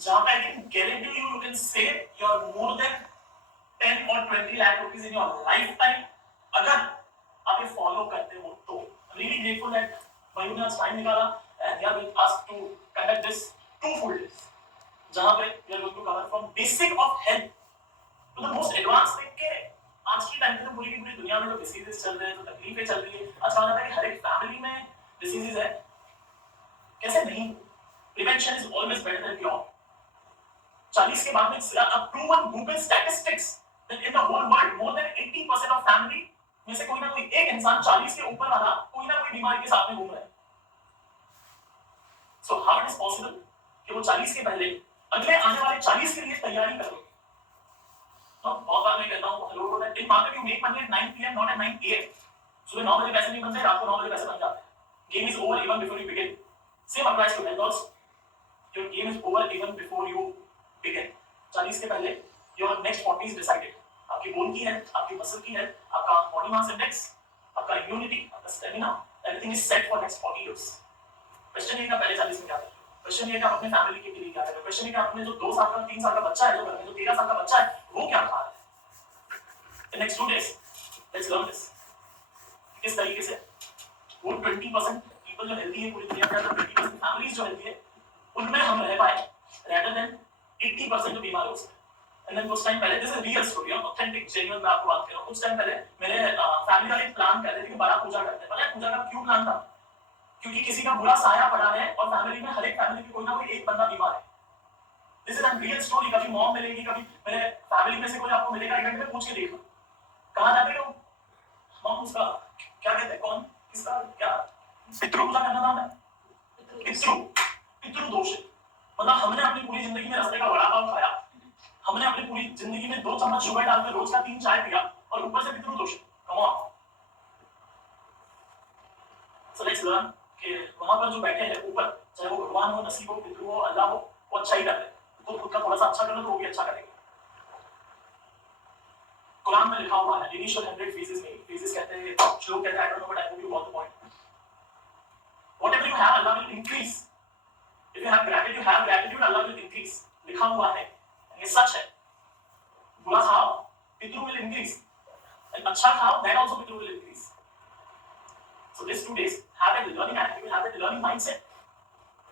जहां पे I can guarantee you can save your more than 10 और 20 lakh rupees in your life time, अगर आप ये फॉलो करते हो तो। रियली ग्रेटफुल दैट मयूर ने टाइम निकाला एंड यार with us to conduct this 2 full days, जहां पे we are going to cover from basic of health to the most advance thing के आज की टाइम पे तो पूरी की पूरी दुनिया में जो डिसीजेस चल रहे हैं, जो तकलीफें चल रही है, अच्छा लगता है कि हर एक फैमिली में डिसीजेस है, कैसे नहीं। Prevention is always better than cure. 40 के बाद में proven Google statistics that in the whole world more than 80% of family में से कोई ना कोई एक इंसान 40 के ऊपर वाला कोई ना कोई बीमारी के साथ में घूम रहा है। So how it is possible कि वो 40 के पहले अगले आने वाले 40 के लिए तैयारी करो। तो बहुत बार मैं कहता हूं लोगों को that in market you make money at 9 PM not at 9 am. सुबह 9 बजे पैसे नहीं बनते, रात को 9 बजे पैसे बन जाते हैं। Game is over even before you begin. Same applies to health also. Your game is over even before you begin. 40 के पहले योर नेक्स्ट 40 इज डिसाइडेड। आपकी बोन की हेल्थ, आपकी मसल की हेल्थ, आपका बॉडी मास इंडेक्स, आपका immunity, आपका stamina, everything is set for next 40 years. Question ये का पहले 40 में क्या करें? क्वेश्चन ये का अपने फैमिली के लिए क्या करें? क्वेश्चन ये का अपने जो 2 साल का 3 साल का बच्चा है, जो घर में जो 13 साल का बच्चा है, वो क्या खा रहा है? The next 2 days, let's learn this. किस तरीके से वो 20% people जो हेल्दी है पूरी दुनिया के अंदर, 20% फैमिलीज जो हेल्दी है, उनमें हम रह पाए rather than 80% जो बीमार हो सकते हैं। And then कुछ टाइम पहले, this is a real story, authentic, genuine मैं आपको बात कर रहा हूँ। कुछ टाइम पहले मेरे फैमिली वाले प्लान कर रहे थे कि बड़ा पूजा करते हैं। पता है पूजा का क्यों प्लान था? क्योंकि किसी का बुरा साया पड़ा है और फैमिली में हर एक फैमिली में कोई ना कोई एक बंदा बीमार है। This is a real story। कभी मॉम मिलेगी, कभी मेरे फैमिली में से कोई आपको मिलेगा, इवेंट में पूछ के देखो कहाँ जाते हो मॉम, उसका क्या कहते हैं, कौन किसका क्या पितृ पूजा करना था हमें, पितृ पितृ दोष। मतलब हमने अपनी पूरी जिंदगी में रास्ते का वड़ा पाव खाया, हमने अपनी पूरी जिंदगी में 2 चम्मच शुगर डालकर रोज का 3 चाय पिया और ऊपर से पितृ दोष। Come on. So let's learn कि वहां पर जो बैठे हैं ऊपर, चाहे वो भगवान हो, नसीब हो, पितृ हो, अल्लाह हो, वो अच्छा ही कर रहे हैं। तो खुद का थोड़ा सा अच्छा कर लो तो वो भी अच्छा करेंगे। कुरान में लिखा हुआ है इनिशियल 100 फेजेस में, फेजेस कहते हैं, श्लोक कहते हैं, I don't know but I hope you got the point. Whatever you have, Allah will increase. If you have gratitude, Allah will increase. लिखा हुआ है, ये सच है। बुरा खाओ, पितृ will increase. And अच्छा खाओ, then also पितृ will increase. So these 2 days, have a learning attitude, have a learning mindset.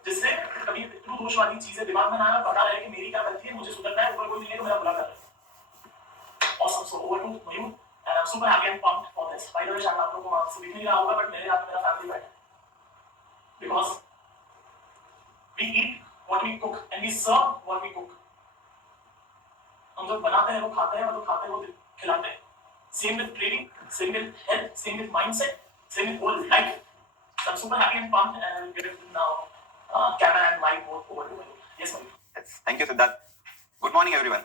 जिससे कभी पितृ दोष वाली चीजें दिमाग में ना आए, पता रहे कि मेरी क्या गलती है, मुझे सुधरना है, ऊपर कोई नहीं है तो मेरा बुरा कर रहा है। Awesome. So over to Mayur, and I'm super happy and pumped for this. By the way, शायद आप लोगों को आपसे दिख नहीं रहा होगा, but मेरे हाथ में मेरा फैमिली बैठा है। Because we eat what we cook and we serve what we cook. हम जो बनाते हैं वो खाते हैं, और जो खाते हैं वो खिलाते हैं। Same with trading, same with health, same with mindset, same with whole life. So I'm super happy and pumped, and I will give it now camera and mic both over to Mayur. Yes, Mayur. Yes, thank you Siddharth. Good morning everyone.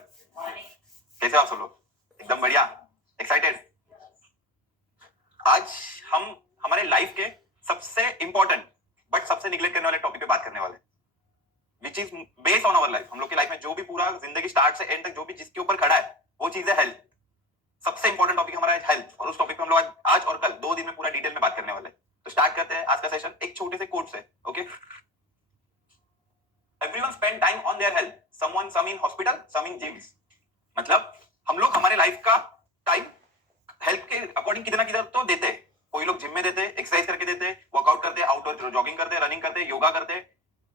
कैसे हो आप सब लोग? एकदम बढ़िया, excited. आज हम हमारे लाइफ के सबसे इंपॉर्टेंट बट सबसे निगलेक्ट करने वाले टॉपिक पे बात करने वाले, which is based on our life. हम लोग की लाइफ में जो भी पूरा जिंदगी स्टार्ट से एंड तक जो भी जिसके ऊपर खड़ा है वो चीज है हेल्थ। सबसे इंपॉर्टेंट टॉपिक हमारा है हेल्थ, और उस टॉपिक पे हम लोग आज और कल 2 दिन में पूरा डिटेल में बात करने वाले। तो स्टार्ट करते हैं आज का सेशन एक छोटे से कोट से। Okay, everyone spend time on their health, someone some in hospital, some in gyms. मतलब हम लोग हमारे लाइफ का टाइम हेल्थ के अकॉर्डिंग कितना किधर तो देते हैं। कोई लोग जिम में देते, एक्सरसाइज करके देते, वर्कआउट करते, आउटडोर जॉगिंग करते, रनिंग करते, योगा करते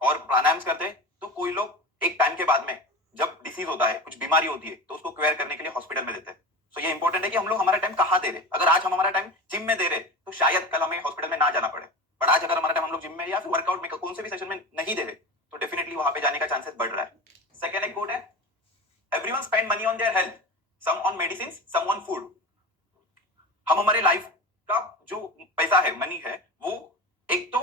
और प्राणायाम करते। तो कोई लोग एक टाइम के बाद में जब डिसीज होता है, कुछ बीमारी होती है, तो उसको क्योर करने के लिए हॉस्पिटल में देते हैं। तो ये इंपॉर्टेंट है कि हम लोग हमारा टाइम कहाँ दे रहे। अगर आज हम हमारा टाइम जिम में दे रहे तो शायद कल हमें हॉस्पिटल में ना जाना पड़े, बट आज अगर हमारा टाइम हम लोग जिम में या फिर वर्कआउट में कौन से भी सेशन में नहीं दे रहे तो डेफिनेटली वहां पे जाने का चांसेस बढ़ रहा है। सेकेंड एक कोट है, everyone spend money on their health, some on medicine, some on food. हम हमारे लाइफ का जो पैसा है, मनी है, वो एक तो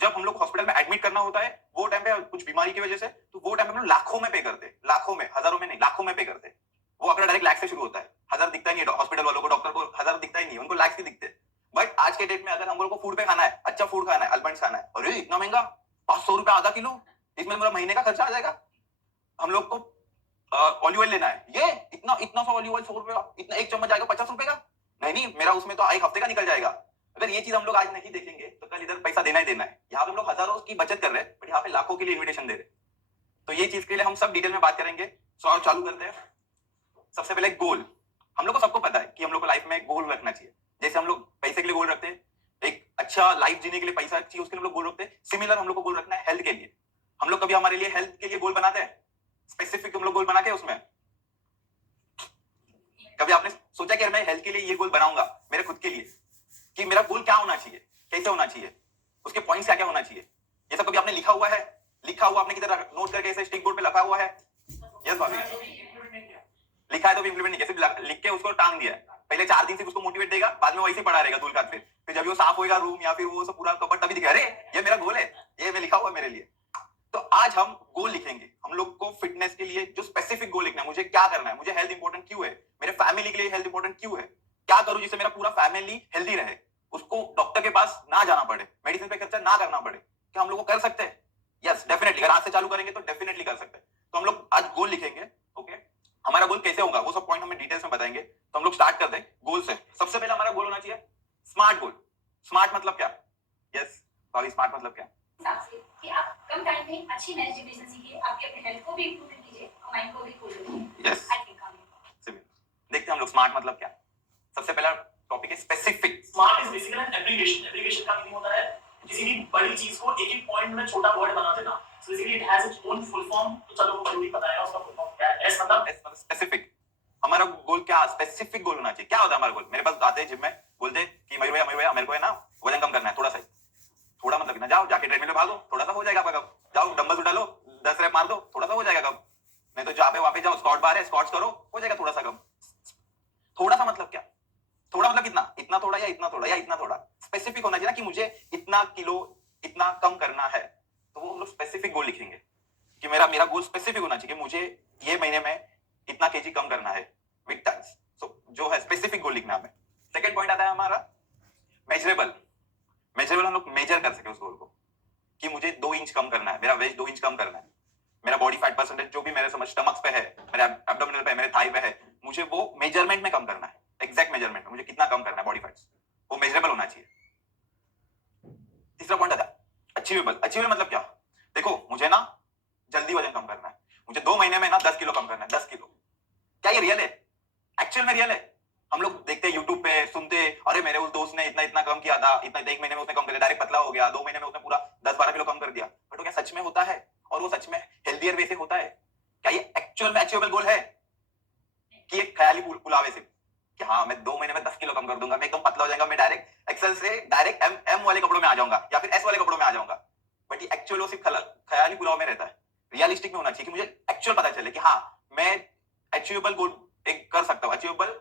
जब हम लोग हॉस्पिटल में एडमिट करना होता है वो टाइम पे कुछ बीमारी की वजह से, तो वो टाइम पे हम लोग लाखों में पे करते, लाखों में, हजारों में नहीं, लाखों में पे करते। वो आंकड़ा डायरेक्ट लाख से शुरू होता है। हजार दिखता नहीं है हॉस्पिटल वालों को, डॉक्टर को हजार दिखता ही नहीं, उनको लाख ही दिखते। बट आज के डेट में अगर हम लोग को फूड पे खाना है, अच्छा फूड खाना है, अल्मंड्स खाना है, अरे इतना महंगा, 500 रुपए आधा किलो, इसमें मेरा महीने का खर्चा आ जाएगा। हम लोग को ऑलिव ऑयल लेना है, ये इतना इतना सा ऑलिव ऑयल 100 रुपए का, इतना एक चम्मच आएगा 50 रुपए का, नहीं मेरा उसमें तो एक हफ्ते का निकल जाएगा। अगर ये चीज हम लोग आज नहीं देखेंगे तो कल इधर पैसा देना ही देना है। यहाँ पे हम लोग हजारों की बचत कर रहे हैं, बट यहाँ पे लाखों के लिए इन्विटेशन दे रहे हैं। तो ये चीज के लिए हम सब डिटेल में बात करेंगे। सो आओ चालू करते हैं। सबसे पहले गोल। हम लोग को सबको पता है कि हम लोग को लाइफ में गोल रखना चाहिए। जैसे हम लोग पैसे के लिए गोल रखते हैं, एक अच्छा लाइफ जीने के लिए पैसा चाहिए, उसके लिए हम लोग गोल रखते हैं। सिमिलर हम लोग को गोल रखना है हेल्थ के लिए। हम लोग कभी हमारे लिए हेल्थ के लिए गोल बनाते हैं, स्पेसिफिक हम लोग गोल बना के उसमें कभी आपने सोचा कि मैं हेल्थ के लिए ये गोल बनाऊंगा मेरे खुद के लिए, कि मेरा गोल क्या होना चाहिए, कैसे होना चाहिए, उसके पॉइंट्स क्या क्या होना चाहिए, ये सब कभी आपने लिखा हुआ है? लिखा हुआ आपने किधर नोट करके ऐसे स्टिक बोर्ड पे लिखा हुआ है? यस भाभी, लिखा है तो भी इंप्लीमेंट नहीं किया, सिर्फ लिख के उसको टांग दिया है। पहले 4 दिन सिर्फ उसको मोटिवेट देगा, बाद में वैसे ही पड़ा रहेगा धूल का। फिर जब वो साफ होएगा रूम या फिर वो सब पूरा कवर, तभी दिखेगा अरे ये मेरा गोल है, ये मैं लिखा हुआ मेरे लिए। तो आज हम गोल लिखेंगे। हम लोग को फिटनेस के लिए जो स्पेसिफिक गोल लिखना है, मुझे क्या करना है, मुझे हेल्थ इंपॉर्टेंट क्यों है, मेरे फैमिली के लिए हेल्थ इंपॉर्टेंट क्यों है, क्या करूं जिससे मेरा पूरा फैमिली हेल्दी रहे, उसको डॉक्टर के पास ना जाना पड़े, मेडिसिन पे खर्चा ना करना पड़े। क्या हम लोग को कर सकते हैं? Yes definitely. अगर आज से चालू करेंगे तो डेफिनेटली कर सकते हैं। तो हम लोग आज गोल लिखेंगे। ओके, हमारा गोल कैसे होगा वो सब पॉइंट हमें डिटेल्स में बताएंगे। तो हम लोग स्टार्ट करते हैं गोल से। सबसे पहले हमारा गोल होना चाहिए स्मार्ट गोल। स्मार्ट मतलब क्या? यस भाभी, स्मार्ट मतलब क्या? हिसाब से कि आप कम टाइम में अच्छी मैनेजमेंट सीखिए, आपके अपने हेल्थ को भी इंप्रूवमेंट कीजिए और माइंड को भी कूल रखिए। यस, आई थिंक देखते हैं हम लोग स्मार्ट मतलब क्या। सबसे पहला टॉपिक है specific. SMART is basically an abbreviation. Abbreviation का मीनिंग होता है किसी भी बड़ी चीज को एक एक पॉइंट में छोटा वर्ड बना देना। So basically it has its own full form. तो चलो वो जरूरी पता है उसका फुल फॉर्म क्या है। एस मतलब स्पेसिफिक। हमारा गोल क्या? स्पेसिफिक गोल होना चाहिए। क्या होता है हमारा गोल? मेरे पास आते हैं जिम में, बोलते कि मयूर भैया मेरे को है ना वजन कम करना है, थोड़ा सा। थोड़ा मतलब कितना? जाओ जाके ट्रेडमिल पे भागो, थोड़ा सा हो जाएगा आपका कम। जाओ डंबल उठा लो, 10 रैप मार दो, थोड़ा सा हो जाएगा कम। नहीं तो जहाँ पे वहां पे जाओ, स्क्वाट बार है, स्क्वाट्स करो, हो जाएगा थोड़ा सा कम। थोड़ा सा मतलब क्या? थोड़ा मतलब कितना? इतना थोड़ा या इतना थोड़ा या इतना थोड़ा। स्पेसिफिक होना चाहिए ना कि मुझे इतना किलो इतना कम करना है। तो वो हम लोग स्पेसिफिक गोल लिखेंगे कि मेरा गोल स्पेसिफिक होना चाहिए कि मुझे ये महीने में इतना केजी कम करना है विद टाइम्स। सो जो है स्पेसिफिक गोल लिखना है। सेकंड पॉइंट आता है हमारा मेजरेबल। मेजरेबल हम लोग मेजर कर सके उस गोल को कि मुझे 2 इंच कम करना है, मेरा वेट 2 इंच कम करना है, मेरा बॉडी फैट परसेंटेज जो भी मेरे समझ स्टमक पे है, मेरे एब्डोमिनल पे है, मेरे थाई पे है, मुझे वो मेजरमेंट में कम करना है। एग्जैक्ट मेजरमेंट में मुझे कितना कम करना है बॉडी फैट्स, वो मेजरेबल होना चाहिए। तीसरा पॉइंट आता है अचीवेबल। अचीवेबल मतलब क्या? देखो मुझे ना जल्दी वजन कम करना है, मुझे 2 महीने में ना 10 किलो कम करना है। 10 किलो क्या ये रियल है? एक्चुअल में रियल है? हम लोग देखते हैं यूट्यूब पे, सुनते अरे मेरे उस दोस्त ने इतना इतना कम किया था, इतना 1 महीने में उसने कम कर दिया, डायरेक्ट पतला हो गया, 2 महीने में उसने पूरा 10-12 किलो कम कर दिया। बट वो क्या सच में होता है? और वो सच में हेल्दियर वे से होता है? क्या ये एक्चुअल में अचीवेबल गोल है कि एक ख्याली पुलावे से कि हाँ मैं 2 महीने में 10 किलो कम कर दूंगा, मैं एकदम पतला हो जाएगा, मैं डायरेक्ट एक्सेल से डायरेक्ट एम वाले कपड़ों में आ जाऊंगा या फिर एस वाले कपड़ों में आ जाऊंगा। बट ये एक्चुअल वो सिर्फ ख्याली पुलाव में रहता है। रियलिस्टिक में होना चाहिए कि मुझे एक्चुअल पता चले कि हाँ मैं अचीवेबल गोल एक कर सकता हूँ, अचीवेबल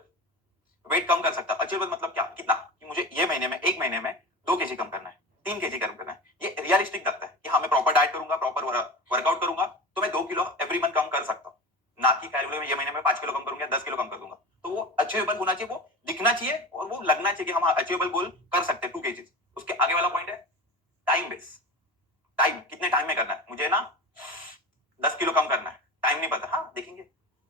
वेट कम कर सकता हूँ। अचीवेबल मतलब क्या? कितना कि मुझे ये महीने में 1 महीने में 2 केजी कम करना है, 3 केजी कम करना है। ये रियलिस्टिक लगता है कि हाँ मैं प्रॉपर डाइट करूंगा, प्रॉपर वर्कआउट करूंगा तो मैं 2 किलो एवरी मंथ कम कर सकता हूँ, ना कि ख्याल में ये महीने में 5 किलो कम करूंगा, 10 किलो कम कर दूंगा। तो वो अचीवेबल होना चाहिए, वो दिखना चाहिए और वो लगना चाहिए कि हम अचीवेबल गोल कर सकते हैं 2 केजी। उसके आगे वाला पॉइंट है टाइम बेस। टाइम कितने टाइम में करना है? मुझे ना 10 किलो कम करना है, टाइम नहीं पता, हाँ देखेंगे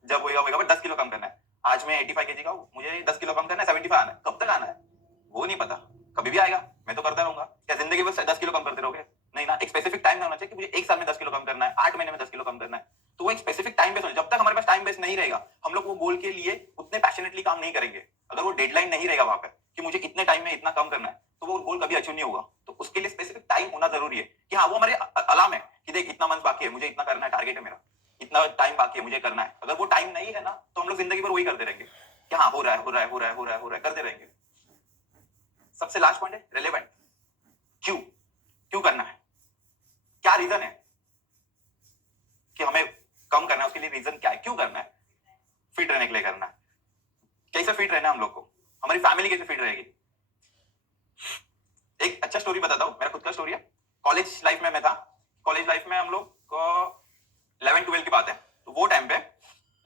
जब होगा बट 10 किलो कम करना है। आज मैं 85 केजी का हूँ, मुझे 10 किलो कम करना है, 75 आना है। कब तक आना है वो नहीं पता, कभी भी आएगा, मैं तो करता रहूंगा। क्या जिंदगी में 10 किलो कम करते रहोगे? नहीं ना। एक स्पेसिफिक टाइम होना चाहिए कि मुझे 1 साल में 10 किलो कम करना है, 8 महीने में 10 किलो कम करना है। तो वो एक स्पेसिफिक टाइम बेस होना। जब तक हमारे पास टाइम बेस नहीं रहेगा हम लोग वो गोल के लिए उतने पैशनेटली काम नहीं करेंगे। अगर वो डेडलाइन नहीं रहेगा वहां पे कि मुझे इतने टाइम में इतना कम करना है, तो वो गोल कभी अचीव नहीं होगा। तो उसके लिए स्पेसिफिक टाइम होना जरूरी है कि हाँ वो हमारे अलार्म है कि देख इतना मंथ बाकी है, मुझे इतना करना है, टारगेट है मेरा, इतना टाइम बाकी है, मुझे करना है। अगर वो टाइम नहीं है ना तो हम लोग जिंदगी भर वही करते रहेंगे कि हाँ हो रहा है करते रहेंगे। सबसे लास्ट पॉइंट है रेलेवेंट। क्यों करना है? क्या रीजन है कि हमें कम करना है? उसके लिए रीजन क्या है? क्यों करना है? फिट रहने के लिए करना है। कैसे फिट रहना है हम लोग को? हमारी फैमिली कैसे फिट रहेगी? एक अच्छा स्टोरी बताता हूं, मेरा खुद का स्टोरी है। कॉलेज लाइफ में मैं था। कॉलेज लाइफ में हम लोग को 11-12 की बात है। तो वो टाइम पे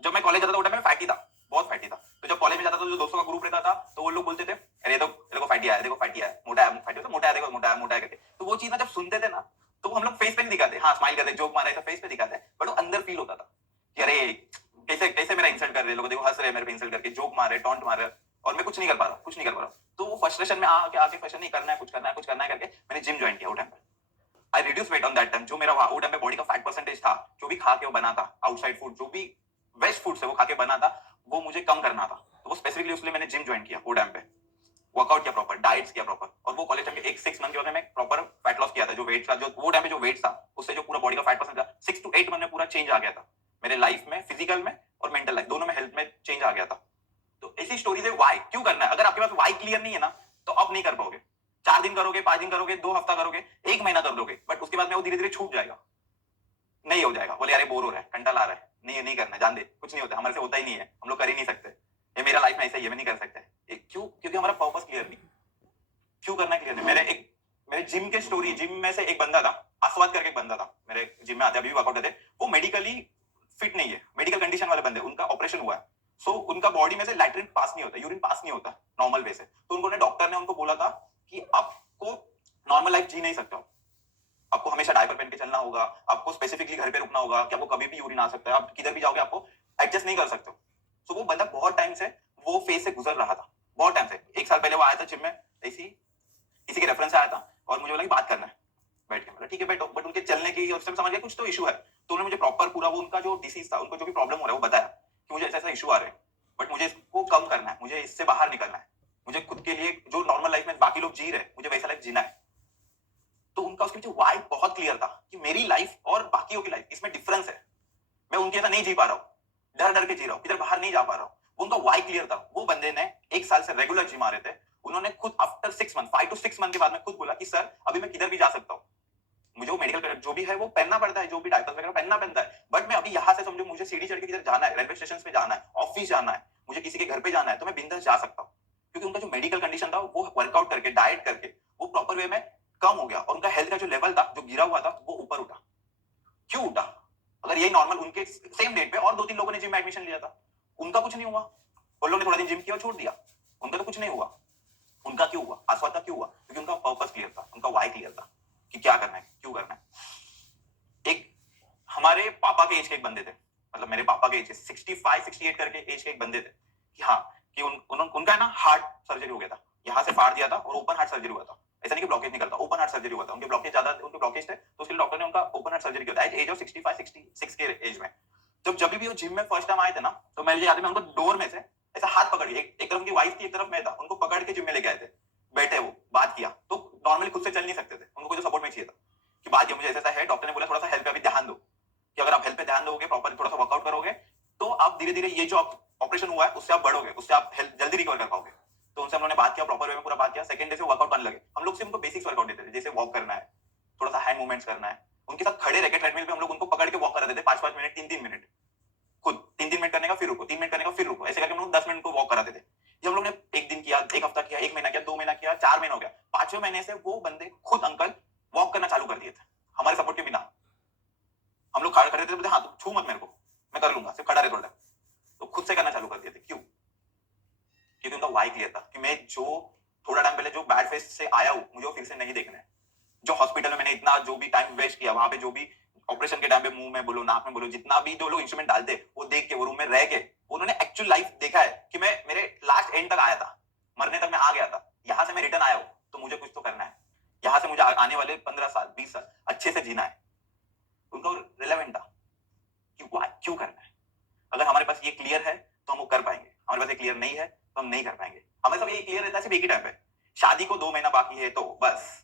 जब मैं कॉलेज जाता था वो टाइम में फैटी था, बहुत फैटी था। तो जब कॉलेज में जाता था जो दोस्तों का ग्रुप रहता था तो वो लोग बोलते थे अरे देखो फैटी आया, देखो फैटी आया, मोटा है, फैटी मोटा है, देखो मोटा है करके। तो वो चीज ना जब सुनते थे ना तो हम लोग फेस पे नहीं दिखाते, हाँ स्माइल करते, जोक मार रहे थे, फेस पे दिखाते, बट वो अंदर फील होता था कि अरे कैसे कैसे मेरा इंसल्ट कर रहे लोग, देखो हंस रहे मेरे पे इंसल्ट करके, जोक मार रहे, टॉन्ट मार रहे और मैं कुछ नहीं कर पा रहा। तो वो फ्रस्ट्रेशन में आके फ्रस्ट्रेशन नहीं करना है, कुछ करना है करके मैंने जिम ज्वाइन किया। वो टाइम पे I reduce weight on that time. जो मेरा वो टाइम पे बॉडी का फैट परसेंटेज था, जो भी भी खा के वो बना था, आउटसाइड फूड, जो भी वेस्ट फूड से वो खा के बना था, वो मुझे कम करना था। तो वो स्पेसिफिकली उसके लिए मैंने जिम ज्वाइन किया, वो टाइम पे वर्कआउट किया प्रॉपर, डाइट्स किया प्रॉपर, और वो कॉलेज टाइम के 6 मंथ के बाद मैं प्रॉपर फैट लॉस किया था। जो वेट था, जो वो टाइम पे जो वेट था, उससे जो पूरा बॉडी का फैट परसेंट था, 6 to 8 मंथ में पूरा चेंज आ गया था मेरे लाइफ में, फिजिकल में और मेंटल लाइफ दोनों में, हेल्थ में चेंज आ गया था। तो ऐसी स्टोरी है व्हाई क्यों करना है। अगर आपके पास व्हाई क्लियर नहीं है ना, तो अब नहीं कर पाओगे। 4 दिन करोगे, 5 दिन करोगे, 2 हफ्ता करोगे, 1 महीना कर लोगे, बट उसके बाद में वो धीरे धीरे छूट जाएगा, नहीं हो जाएगा। बोले यार बोर हो रहा है, कंटाल आ रहा है, नहीं करना, जान दे, कुछ नहीं होता, हमारे से होता ही नहीं है, हम लोग कर ही नहीं सकते, ये मेरा लाइफ में ऐसा ही है, मैं नहीं कर सकते। क्यों? क्योंकि हमारा पर्पस क्लियर नहीं। क्यों करना क्लियर नहीं। मेरे जिम के स्टोरी, जिम में से एक बंदा था, आस्वाद करके एक बंदा था, मेरे जिम में आते, अभी भी वर्कआउट करते, वो मेडिकली फिट नहीं है, मेडिकल कंडीशन वाले बंदे, उनका ऑपरेशन हुआ है, सो उनका बॉडी में से लैट्रिन पास नहीं होता, यूरिन पास नहीं होता नॉर्मल वे से। तो उन्होंने, डॉक्टर ने उनको बोला था कि आपको नॉर्मल लाइफ जी नहीं सकते हो, आपको हमेशा डायपर पहन के चलना होगा, आपको स्पेसिफिकली घर पे रुकना होगा, कि आपको कभी भी यूरिन आ सकता है, आप किधर भी जाओगे आपको एडजस्ट नहीं कर सकते हो। सो वो बंदा बहुत टाइम से वो फेज से गुजर रहा था, बहुत टाइम से। 1 साल पहले वो आया था जिम में, ऐसी किसी के रेफरेंस से आया था, और मुझे बोला कि बात करना है, बैठ के। बोला ठीक है बैठो, बट उनके चलने की उस टाइम समझ गया कुछ तो इशू है। तो उन्होंने मुझे प्रॉपर पूरा वो उनका जो डिसीज था, उनको जो भी प्रॉब्लम हो रहा है वो बताया कि मुझे ऐसा ऐसा इशू आ रहा है, बट मुझे इसको कम करना है, मुझे इससे बाहर निकलना है, मुझे खुद के लिए जो नॉर्मल लाइफ में बाकी लोग जी रहे हैं, मुझे वैसा लाइफ जीना है। तो उनका उसके पीछे व्हाई बहुत क्लियर था कि मेरी लाइफ और बाकियों की लाइफ, इसमें डिफरेंस है, मैं उनके ऐसा नहीं जी पा रहा हूँ, डर डर के जी रहा हूँ, किधर बाहर नहीं जा पा रहा हूँ। उनका व्हाई क्लियर था। वो बंदे ने 1 साल से रेगुलर जिम आ रहे थे, उन्होंने खुद आफ्टर 6 मंथ, 5 to 6 मंथ के बाद में खुद बोला कि सर अभी मैं किधर भी जा सकता हूँ, मुझे वो मेडिकल जो भी है वो पहनना पड़ता है, जो भी डायपर्स वगैरह पहनना पड़ता है, बट मैं अभी यहाँ से समझो मुझे सीढ़ी चढ़ के किधर जाना है, रेलवे स्टेशन पे जाना है, ऑफिस जाना है, मुझे किसी के घर पे जाना है, तो मैं बिंदास जा सकता हूँ। क्योंकि उनका जो मेडिकल कंडीशन था वो वर्कआउट करके, डाइट करके वो प्रॉपर वे में कम हो गया, और उनका हेल्थ का जो लेवल था, जो गिरा हुआ था, वो ऊपर उठा। क्यों उठा? अगर यही नॉर्मल उनके सेम डेट पे और 2-3 लोगों ने जिम में एडमिशन लिया था, उनका कुछ नहीं हुआ, उन लोगों ने थोड़ा दिन जिम किया और छोड़ दिया, उनका तो कुछ नहीं हुआ। उनका क्यों हुआ? आस्वाद का क्यों हुआ? क्योंकि उनका पर्पस क्लियर था, उनका व्हाई क्लियर था कि क्या करना है, क्यों करना है। एक हमारे पापा के एज के एक बंदे थे, मतलब मेरे पापा के एज के 65-68 करके एज के एक बंदे थे, कि हाँ कि उनका ना हार्ट सर्जरी हो गया था, यहाँ से फाड़ दिया था और ओपन हार्ट सर्जरी हुआ था। ऐसा नहीं कि ब्लॉकेज निकलता, ओपन हार्ट सर्जरी हुआ था, उनके ब्लॉकेज ज्यादा, उनके ब्लॉकेज थे, तो उसके लिए डॉक्टर ने उनका ओपन हार्ट सर्जरी किया था एज ऑफ 65-66 के एज में। जब भी वो जिम में फर्स्ट टाइम आए थे ना, तो मैं याद है, मैं उनको डोर में से ऐसा हाथ पकड़ी, एक तरफ उनकी वाइफ थी, एक तरफ मैं था, उनको पकड़ के जिम में लेके आए थे, बैठे वो बात किया, तो नॉर्मली खुद से चल नहीं सकते थे, उनको कोई सपोर्ट में चाहिए था कि बात ये मुझे ऐसा है, डॉक्टर ने बोला थोड़ा सा हेल्थ पे अभी ध्यान दो, कि अगर आप हेल्थ पे ध्यान दोगे, प्रॉपर थोड़ा सा वर्कआउट करोगे, तो आप धीरे धीरे ये जो ऑपरेशन हुआ है उससे आप बढ़ोगे, उससे आप हेल्थ जल्दी रिकवर कर पाओगे। तो उनसे हम लोगों ने बात किया, प्रॉपर वे में पूरा बात किया, सेकंड डे से वर्कआउट करने लगे। हम लोग से उनको बेसिक्स वर्कआउट देते थे, जैसे वॉक करना है, थोड़ा सा हैंड मूवमेंट्स करना है, उनके साथ खड़े रहकर ट्रेडमिल पे हम लोग उनको पकड़ के वॉक कराते थे 5-5 मिनट, 3-3 मिनट, खुद 3-3 मिनट करने का फिर रुको, 3 मिनट करने का फिर रुको, ऐसे करके हम लोग 10 मिनट को वॉक कराते थे। ये हम लोग ने 1 दिन किया, 1 हफ्ता किया, 1 महीना किया, 2 महीना किया, 4 महीना हो गया, 5वें महीने से वो बंदे खुद अंकल वॉक करना चालू कर दिए थे, हमारे सपोर्ट के बिना। हम लोग खड़े खड़े थे, बोलते हाँ तुम छू मत मेरे को, मैं कर लूंगा, सिर्फ खड़ा रहे थोड़ा, तो खुद से करना चालू कर दिए थे। क्यों? क्योंकि उनका व्हाई क्लियर था कि मैं जो थोड़ा टाइम पहले जो बैड फेस से आया हूं, मुझे वो फिर से नहीं देखना है। जो हॉस्पिटल में मैंने इतना जो भी टाइम वेस्ट किया, वहां पे जो भी ऑपरेशन के टाइम पे मुंह में बोलो, नाक में बोलो, जितना भी जो लोग इंस्ट्रूमेंट डालते, वो देख के, वो रूम में रह के, उन्होंने एक्चुअल लाइफ देखा है कि मैं मेरे लास्ट एंड तक आया था, मरने तक मैं आ गया था, यहां से मैं रिटर्न आया हूं, तो मुझे कुछ तो करना है, यहां से मुझे आने वाले 15 साल 20 साल अच्छे से जीना है। उनको रिलेवेंट था कि क्यों करना है। अगर हमारे पास ये क्लियर है तो हम वो कर पाएंगे, हमारे पास ये क्लियर नहीं है तो हम नहीं कर पाएंगे। हमें सब ये क्लियर रहता है सिर्फ एक ही टाइम पे, शादी को 2 महीना बाकी है, तो बस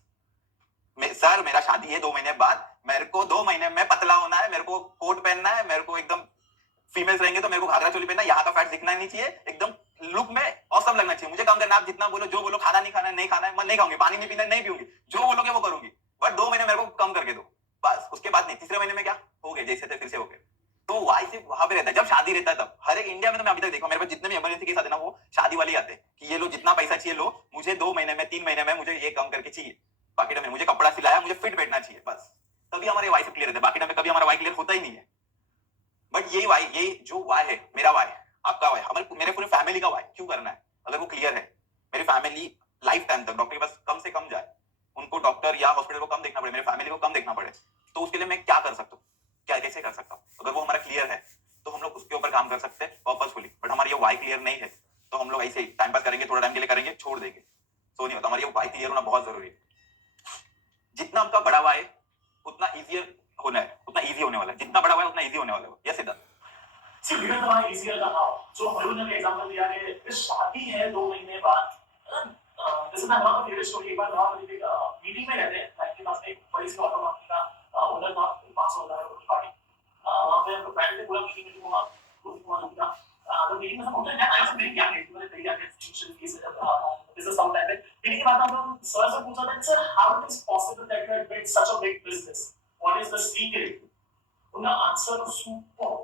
सर मेरा शादी है 2 महीने बाद, मेरे को 2 महीने में पतला होना है, मेरे को कोट पहनना है, मेरे को एकदम फीमेल्स रहेंगे तो मेरे को घाघरा चोली पहनना है, यहाँ का फैट दिखना नहीं चाहिए, एकदम लुक में औसम लगना चाहिए, मुझे कम करना, आप जितना बोलो, जो बोलो, खाना नहीं खाना, नहीं खाना है, मैं नहीं खाऊंगी, पानी नहीं पीना, नहीं पीऊंगी, जो बोलोगे वो करूंगी, बट 2 महीने मेरे को कम करके दो, बस। उसके बाद नहीं, तीसरे महीने में क्या हो गए, जैसे थे फिर से हो गए। तो वाई सिर्फ वहां पे रहता है जब शादी रहता है, तब हर एक इंडिया में तो मैं अभी तक देखा, मेरे पास जितने भी इमरजेंसी केस आते हैं ना, वो शादी वाले आते हैं कि ये लो जितना पैसा चाहिए लो, मुझे 2 महीने में 3 महीने में मुझे ये कम करके चाहिए, बाकी टाइम में मुझे कपड़ा सिलाया, मुझे फिट बैठना चाहिए, बस। तभी हमारे वाई से क्लियर रहता है, बाकी टाइम में कभी हमारा वाई क्लियर होता ही नहीं है। बट यही वाई, ये जो वाई है, मेरा वाई, आपका वाई, हमारे मेरे पूरे फैमिली का वाई क्यों करना है, अगर वो क्लियर है, मेरी फैमिली लाइफ टाइम तक डॉक्टर के पास कम से कम जाए, उनको डॉक्टर या हॉस्पिटल को कम देखना पड़े, मेरे फैमिली को कम देखना पड़े, तो उसके लिए मैं क्या कर सकता हूँ, क्या कैसे कर सकता हूँ। अगर वो हमारा क्लियर है तो हम लोग उसके ऊपर काम कर सकते हैं पर्पसफुली। बट हमारी ये वाई क्लियर नहीं है तो हम लोग ऐसे ही टाइम पास करेंगे, थोड़ा टाइम के लिए करेंगे, छोड़ देंगे, तो नहीं होता। हमारी ये वाई क्लियर होना बहुत जरूरी है। जितना आपका बड़ा वाई उतना इजियर होना है, उतना उतना इजी होने वाला है, जितना बड़ा हुआ है उतना इजी होने वाला है। Yes Siddharth. See, given the easier the how. जो मयूर ने एग्जांपल दिया कि शादी है 2 महीने बाद, जैसे मैं हमारा फेवरेट स्टोरी एक बार वहाँ पर एक मीटिंग में रहते हैं, लाइक के पास में एक बड़ी सी ऑटो कंपनी का ओनर था, 500,000 की पार्टी, वहाँ पे हम लोग बैठे थे पूरा मीटिंग में, हुआ था तो मीटिंग में सब होते हैं, आई वाज वेरी यंग, मैंने तैयारी किया institution fees business sound time में मीटिंग के बाद हम लोग सर से पूछा था, sir how it is possible that you have built such a big business, what is the secret? उनका आंसर सुपर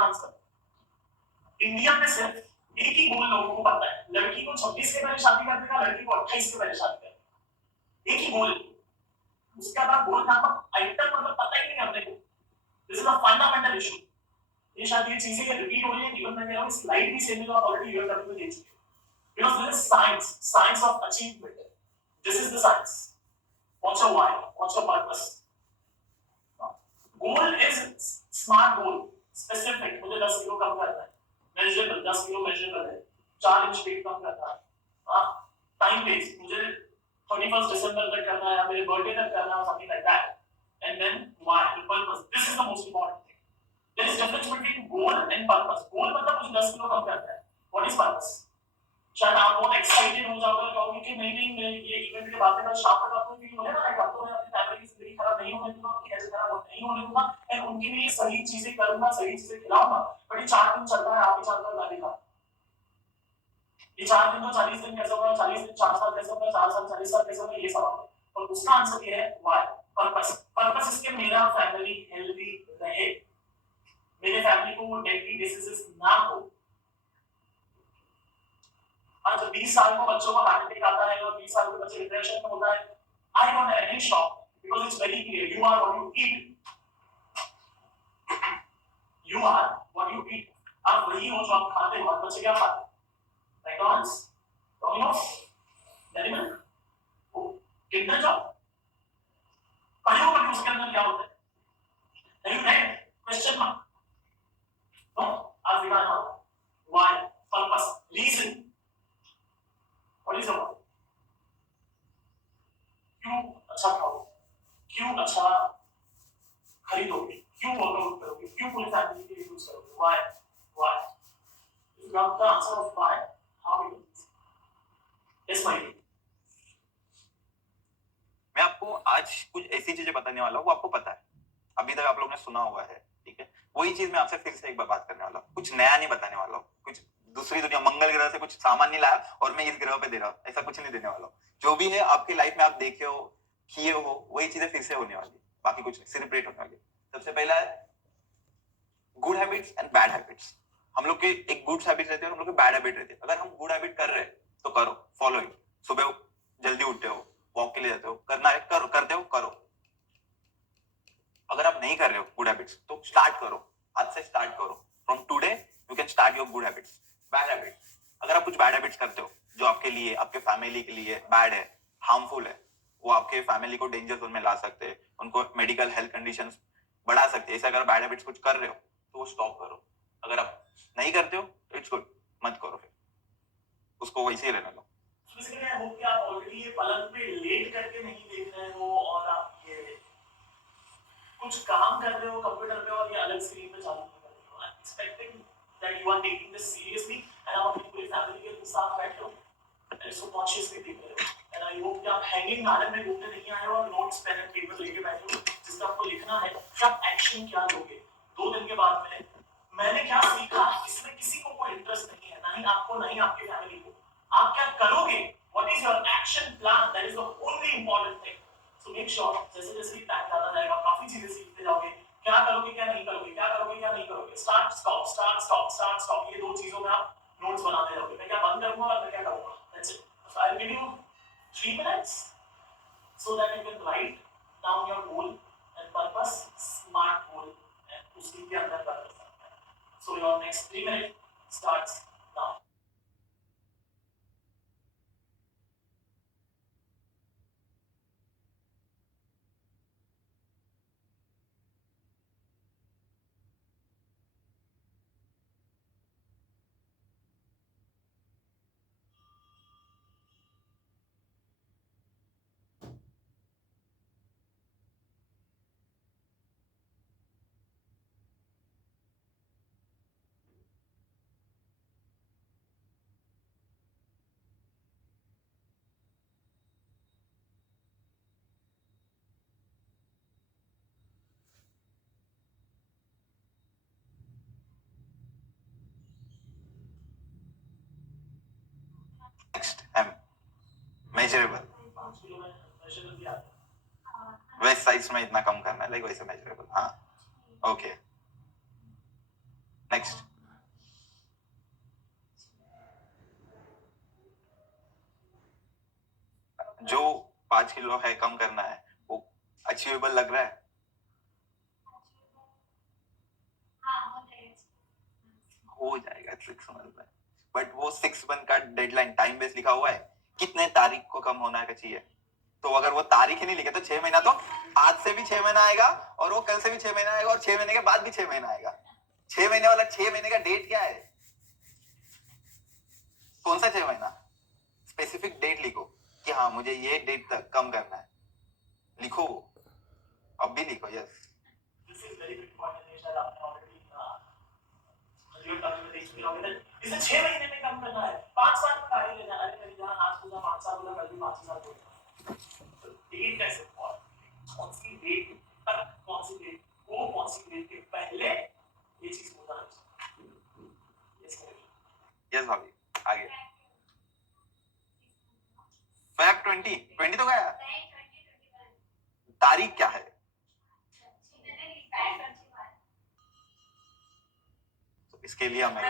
आंसर, इंडिया में सिर्फ एक ही गोल लोगों को पता है, लड़की को 26 के पहले शादी कर देगा, लड़की को 28 के पहले शादी कर देगा, एक ही गोल, उसका बाद गोल नामक आइटम मतलब पता ही नहीं अपने को। This is a fundamental issue. ये शायद ये चीजें रिपीट हो रही है, इवन मैंने अभी स्लाइड भी सेम आप ऑलरेडी यूज करके देख चुके हो, because this is science of achievement, this is the science. What's your why, what's your purpose? Goal is smart goal, specific, मुझे 10 किलो कम करना है, मेजरेबल, 10 किलो मेजरेबल है, 4 इंच वेट कम करना है, टाइम बेस, मुझे 31 दिसंबर तक करना है या मेरे बर्थडे तक करना है, something like that, and then why, the purpose, this is the most important thing. There is difference between goal and purpose. Goal मतलब मुझे 10 किलो कम करना है, व्हाट इज पर्पस? शायद आप बहुत एक्साइटेड हो जाओगे, कहोगे कि नहीं नहीं मैं ये इवेंट के बाद में कल शाम तक आपको फील होने वाला है, तो मैं अपनी फैमिली की जिंदगी खराब नहीं होने दूंगा, उनकी हेल्थ खराब नहीं होने दूंगा, एंड उनके लिए सही चीजें करूंगा, सही चीजें खिलाऊंगा। बट ये 4 दिन चलता है, आप ही 4 साल लगेगा। ये 4 दिन तो 40 दिन कैसे होगा, 40 दिन 4 साल कैसे होगा, 4 साल 40 साल कैसे होगा, ये सवाल है। और उसका आंसर ये है व्हाई, पर्पस। पर्पस इसके मेरा फैमिली हेल्दी रहे, मेरे फैमिली को डेली डिसीजेस ना हो। आज 20 साल को बच्चों को हार्ट अटैक आता है और 20 साल के बच्चे डिप्रेशन में होता है, I don't have any shock, because it's very clear, you are what you eat, you are what you eat. आप वही हो जो आप खाते हो। और बच्चे क्या खाते हैं? McDonald's, Domino's, dairy milk, Kinder Joy, पढ़े हो कभी उसके अंदर क्या होता है? नहीं है, क्वेश्चन मार्क। नो, आज दिखा ना, why, purpose, reason, what is the क्यों अच्छा खाओ, क्यों अच्छा खरीदोगे, क्यों वर्कआउट करोगे, क्यों पूरी फैमिली के लिए यूज करोगे, why, why, if you have the answer of why, how you is my. मैं आपको आज कुछ ऐसी चीजें बताने वाला हूँ, वो आपको पता है, अभी तक आप लोगों ने सुना हुआ है, ठीक है? वही चीज मैं आपसे फिर से एक बार बात करने वाला हूँ, कुछ नया नहीं बताने वाला हूँ, कुछ दूसरी दुनिया, मंगल ग्रह से कुछ सामान नहीं लाया और मैं इस ग्रह पे दे रहा हूँ, ऐसा कुछ नहीं देने वाला हूँ। जो भी है आपकी लाइफ में आप देखे हो, किए हो, वही चीजें फिर से होने वाली, बाकी कुछ नहीं, सिर्फ रिपीट होने वाली। सबसे पहला है good habits and bad habits. हम लोग के एक गुड हैबिट रहते हैं और हम लोग के बैड हैबिट रहते हैं। अगर हम गुड हैबिट कर रहे हैं तो करो, फॉलो इट। सुबह जल्दी उठते हो, वॉक के लिए जाते हो, करना है करो, करते हो करो। अगर आप नहीं कर रहे हो गुड हैबिट्स तो स्टार्ट करो, आज से स्टार्ट करो। From today you can start your good habits. Bad habits, अगर आप कुछ बैड हैबिट्स करते हो जो आपके लिए, आपके फैमिली के लिए बैड है, हार्मफुल है, वो आपके फैमिली को डेंजर जोन में ला सकते हैं, उनको मेडिकल हेल्थ कंडीशंस बढ़ा सकते हैं। ऐसा अगर बैड हैबिट्स कुछ कर रहे हो तो वो स्टॉप करो। अगर आप नहीं करते हो तो इट्स गुड, मत करो, फिर उसको वैसे ही रहने दो। बेसिकली आई होप कि आप ऑलरेडी ये पलंग पे लेट करके नहीं देख रहे हो और आप ये कुछ काम कर रहे हो कंप्यूटर पे और ये अलग स्क्रीन पे चालू कर रहे हो। I am expecting that you are taking this seriously and आप अपनी पूरी फैमिली के साथ बैठे हो एंड इसको कॉन्शियसली देख रहे हो। एंड आई होप कि आप हैंगिंग गार्डन में घूमने नहीं आए हो और नोट्स पेन एंड पेपर लेके बैठे हो जिसका आपको लिखना है कि आप एक्शन क्या लोगे 2 दिन के बाद में। मैंने क्या सीखा, इसमें किसी को कोई इंटरेस्ट नहीं है, ना ही आपको ना ही आपकी फैमिली को। आप क्या करोगे, what is your action plan, that is the only important thing. So make sure जैसे जैसे टाइम ज्यादा जाएगा काफी चीजें सीखते जाओगे, क्या करोगे क्या नहीं करोगे, क्या करोगे क्या नहीं करोगे, start stop start stop start stop, ये 2 चीजों में आप नोट्स बनाते रहोगे। मैं क्या बंद करूंगा और मैं क्या करूंगा, that's it. So I will give you 3 minutes so that you can write down your goal and purpose, smart goal, and उसी के अंदर कर सकते हैं। So your next 3 minutes starts now. Next M measurable, 5 kilo में measurable भी आता है। वैसे साइज में इतना कम करना है, लाइक वैसे मेजरेबल। हाँ ओके नेक्स्ट। जो 5 किलो है कम करना है वो अचीवेबल लग रहा है? हो जाएगा 6 मंथ में, बट वो 6 मंथ का डेडलाइन टाइम बेस लिखा हुआ है, कितने तारीख को कम होना चाहिए। तो अगर वो तारीख ही नहीं लिखे तो 6 महीना, तो आज से भी 6 महीना आएगा और वो कल से भी 6 महीना आएगा और 6 महीने के बाद भी 6 महीना आएगा। 6 महीने वाला 6 महीने का डेट क्या है? कौन सा 6 महीना? स्पेसिफिक डेट लिखो कि हाँ मुझे ये डेट तक कम करना है, लिखो, अब भी लिखो। Yes This is very important news that आपने already your conversation में होगा that इसे 6 महीने में कम करना है, 5 साल में गाड़ी लेना है। अरे मेरी जान आज पूरा 5 साल बोला, कल भी 5 साल बोला। तो डेट कैसे important? कौन सी डेट तक, कौन सी डेट को, कौन सी डेट के पहले ये चीज हो जाना चाहिए। यस भाभी आगे। फैब 20 तो गया, तारीख क्या है? तो इसके लिए हमें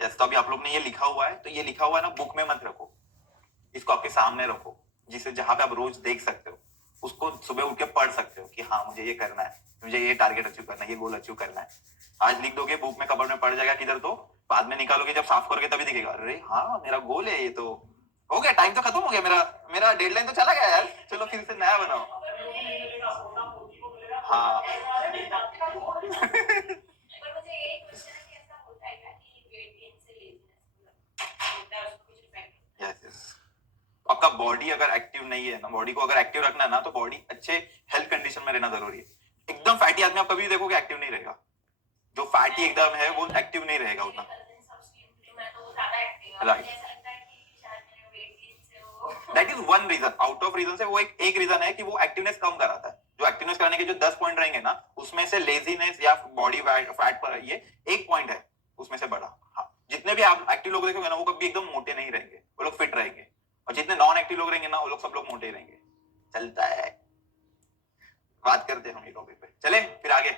यस, तो अभी आप लोग ने ये लिखा हुआ है, तो ये लिखा हुआ है ना, बुक में मत रखो, इसको आपके सामने रखो, जिसे जहां पे आप रोज देख सकते हो, उसको सुबह उठ के पढ़ सकते हो कि हाँ मुझे ये करना है, मुझे ये टारगेट अचीव करना है, ये गोल अचीव करना है। आज लिख दोगे बुक में, कबर्ड में पड़ जाएगा किधर, तो बाद में निकालोगे जब साफ करोगे तभी दिखेगा, अरे हाँ मेरा गोल है ये, तो हो गया, टाइम तो खत्म हो गया, मेरा डेडलाइन तो चला गया यार, चलो फिर से नया बनाओ। हाँ आपका बॉडी अगर एक्टिव नहीं है ना, बॉडी को अगर एक्टिव रखना है ना, तो बॉडी अच्छे हेल्थ कंडीशन में रहना जरूरी है। एकदम फैटी आदमी आप कभी देखोगे एक्टिव नहीं रहेगा, जो फैटी एकदम है वो एक्टिव नहीं रहेगा उतना। Right, that is one reason out of reason से, वो एक रीजन है कि वो एक्टिवनेस कम कराता है। जो एक्टिवनेस कराने के जो 10 पॉइंट रहेंगे ना, उसमें से लेजीनेस या बॉडी फैट पर ये एक पॉइंट है उसमें से बड़ा। हाँ, जितने भी आप एक्टिव लोग देखोगे ना, वो कभी एकदम मोटे नहीं रहेंगे, वो लोग फिट रहेंगे, और जितने नॉन एक्टिव लोग रहेंगे ना, वो लोग सब लोग मोटे रहेंगे। चलता है, बात करते हैं हम ये टॉपिक पे, चले फिर आगे।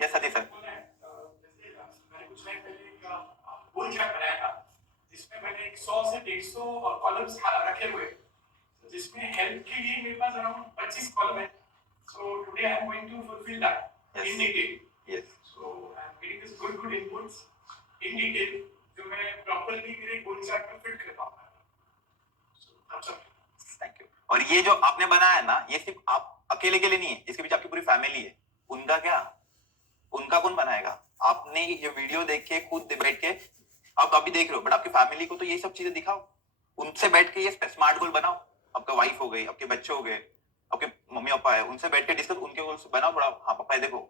Yes Satish sir. मैंने कुछ टाइम पहले एक गोल चार्ट बनाया था, जिसमें मैंने 100 से 150 कॉलम्स रखे हुए, जिसमें हेल्थ के लिए मेरे पास अराउंड 25 कॉलम है। So today I am going to fulfil that in detail. Yes, so I am getting this good inputs in detail, जो मैं प्रॉपर्ली मेरे गोल चार्ट में फिट कर पाऊंगा। सो थम्स अप, थैंक यू। और ये जो आपने बनाया ना, ये सिर्फ आप अकेले के लिए नहीं है, इसके पीछे आपकी पूरी फैमिली है। उनका क्या, उनका कौन बनाएगा? आपने ये वीडियो देख के खुद बैठ के, आप अभी देख रहे हो, बट आपकी फैमिली को तो ये सब चीजें दिखाओ, उनसे बैठ के ये स्मार्ट गोल बनाओ। आपका वाइफ हो गई, आपके बच्चे हो गए, आपके मम्मी पापा है, उनसे बैठ के डिस्कस, उनके गोल्स बनाओ बड़ा। हाँ पापा देखो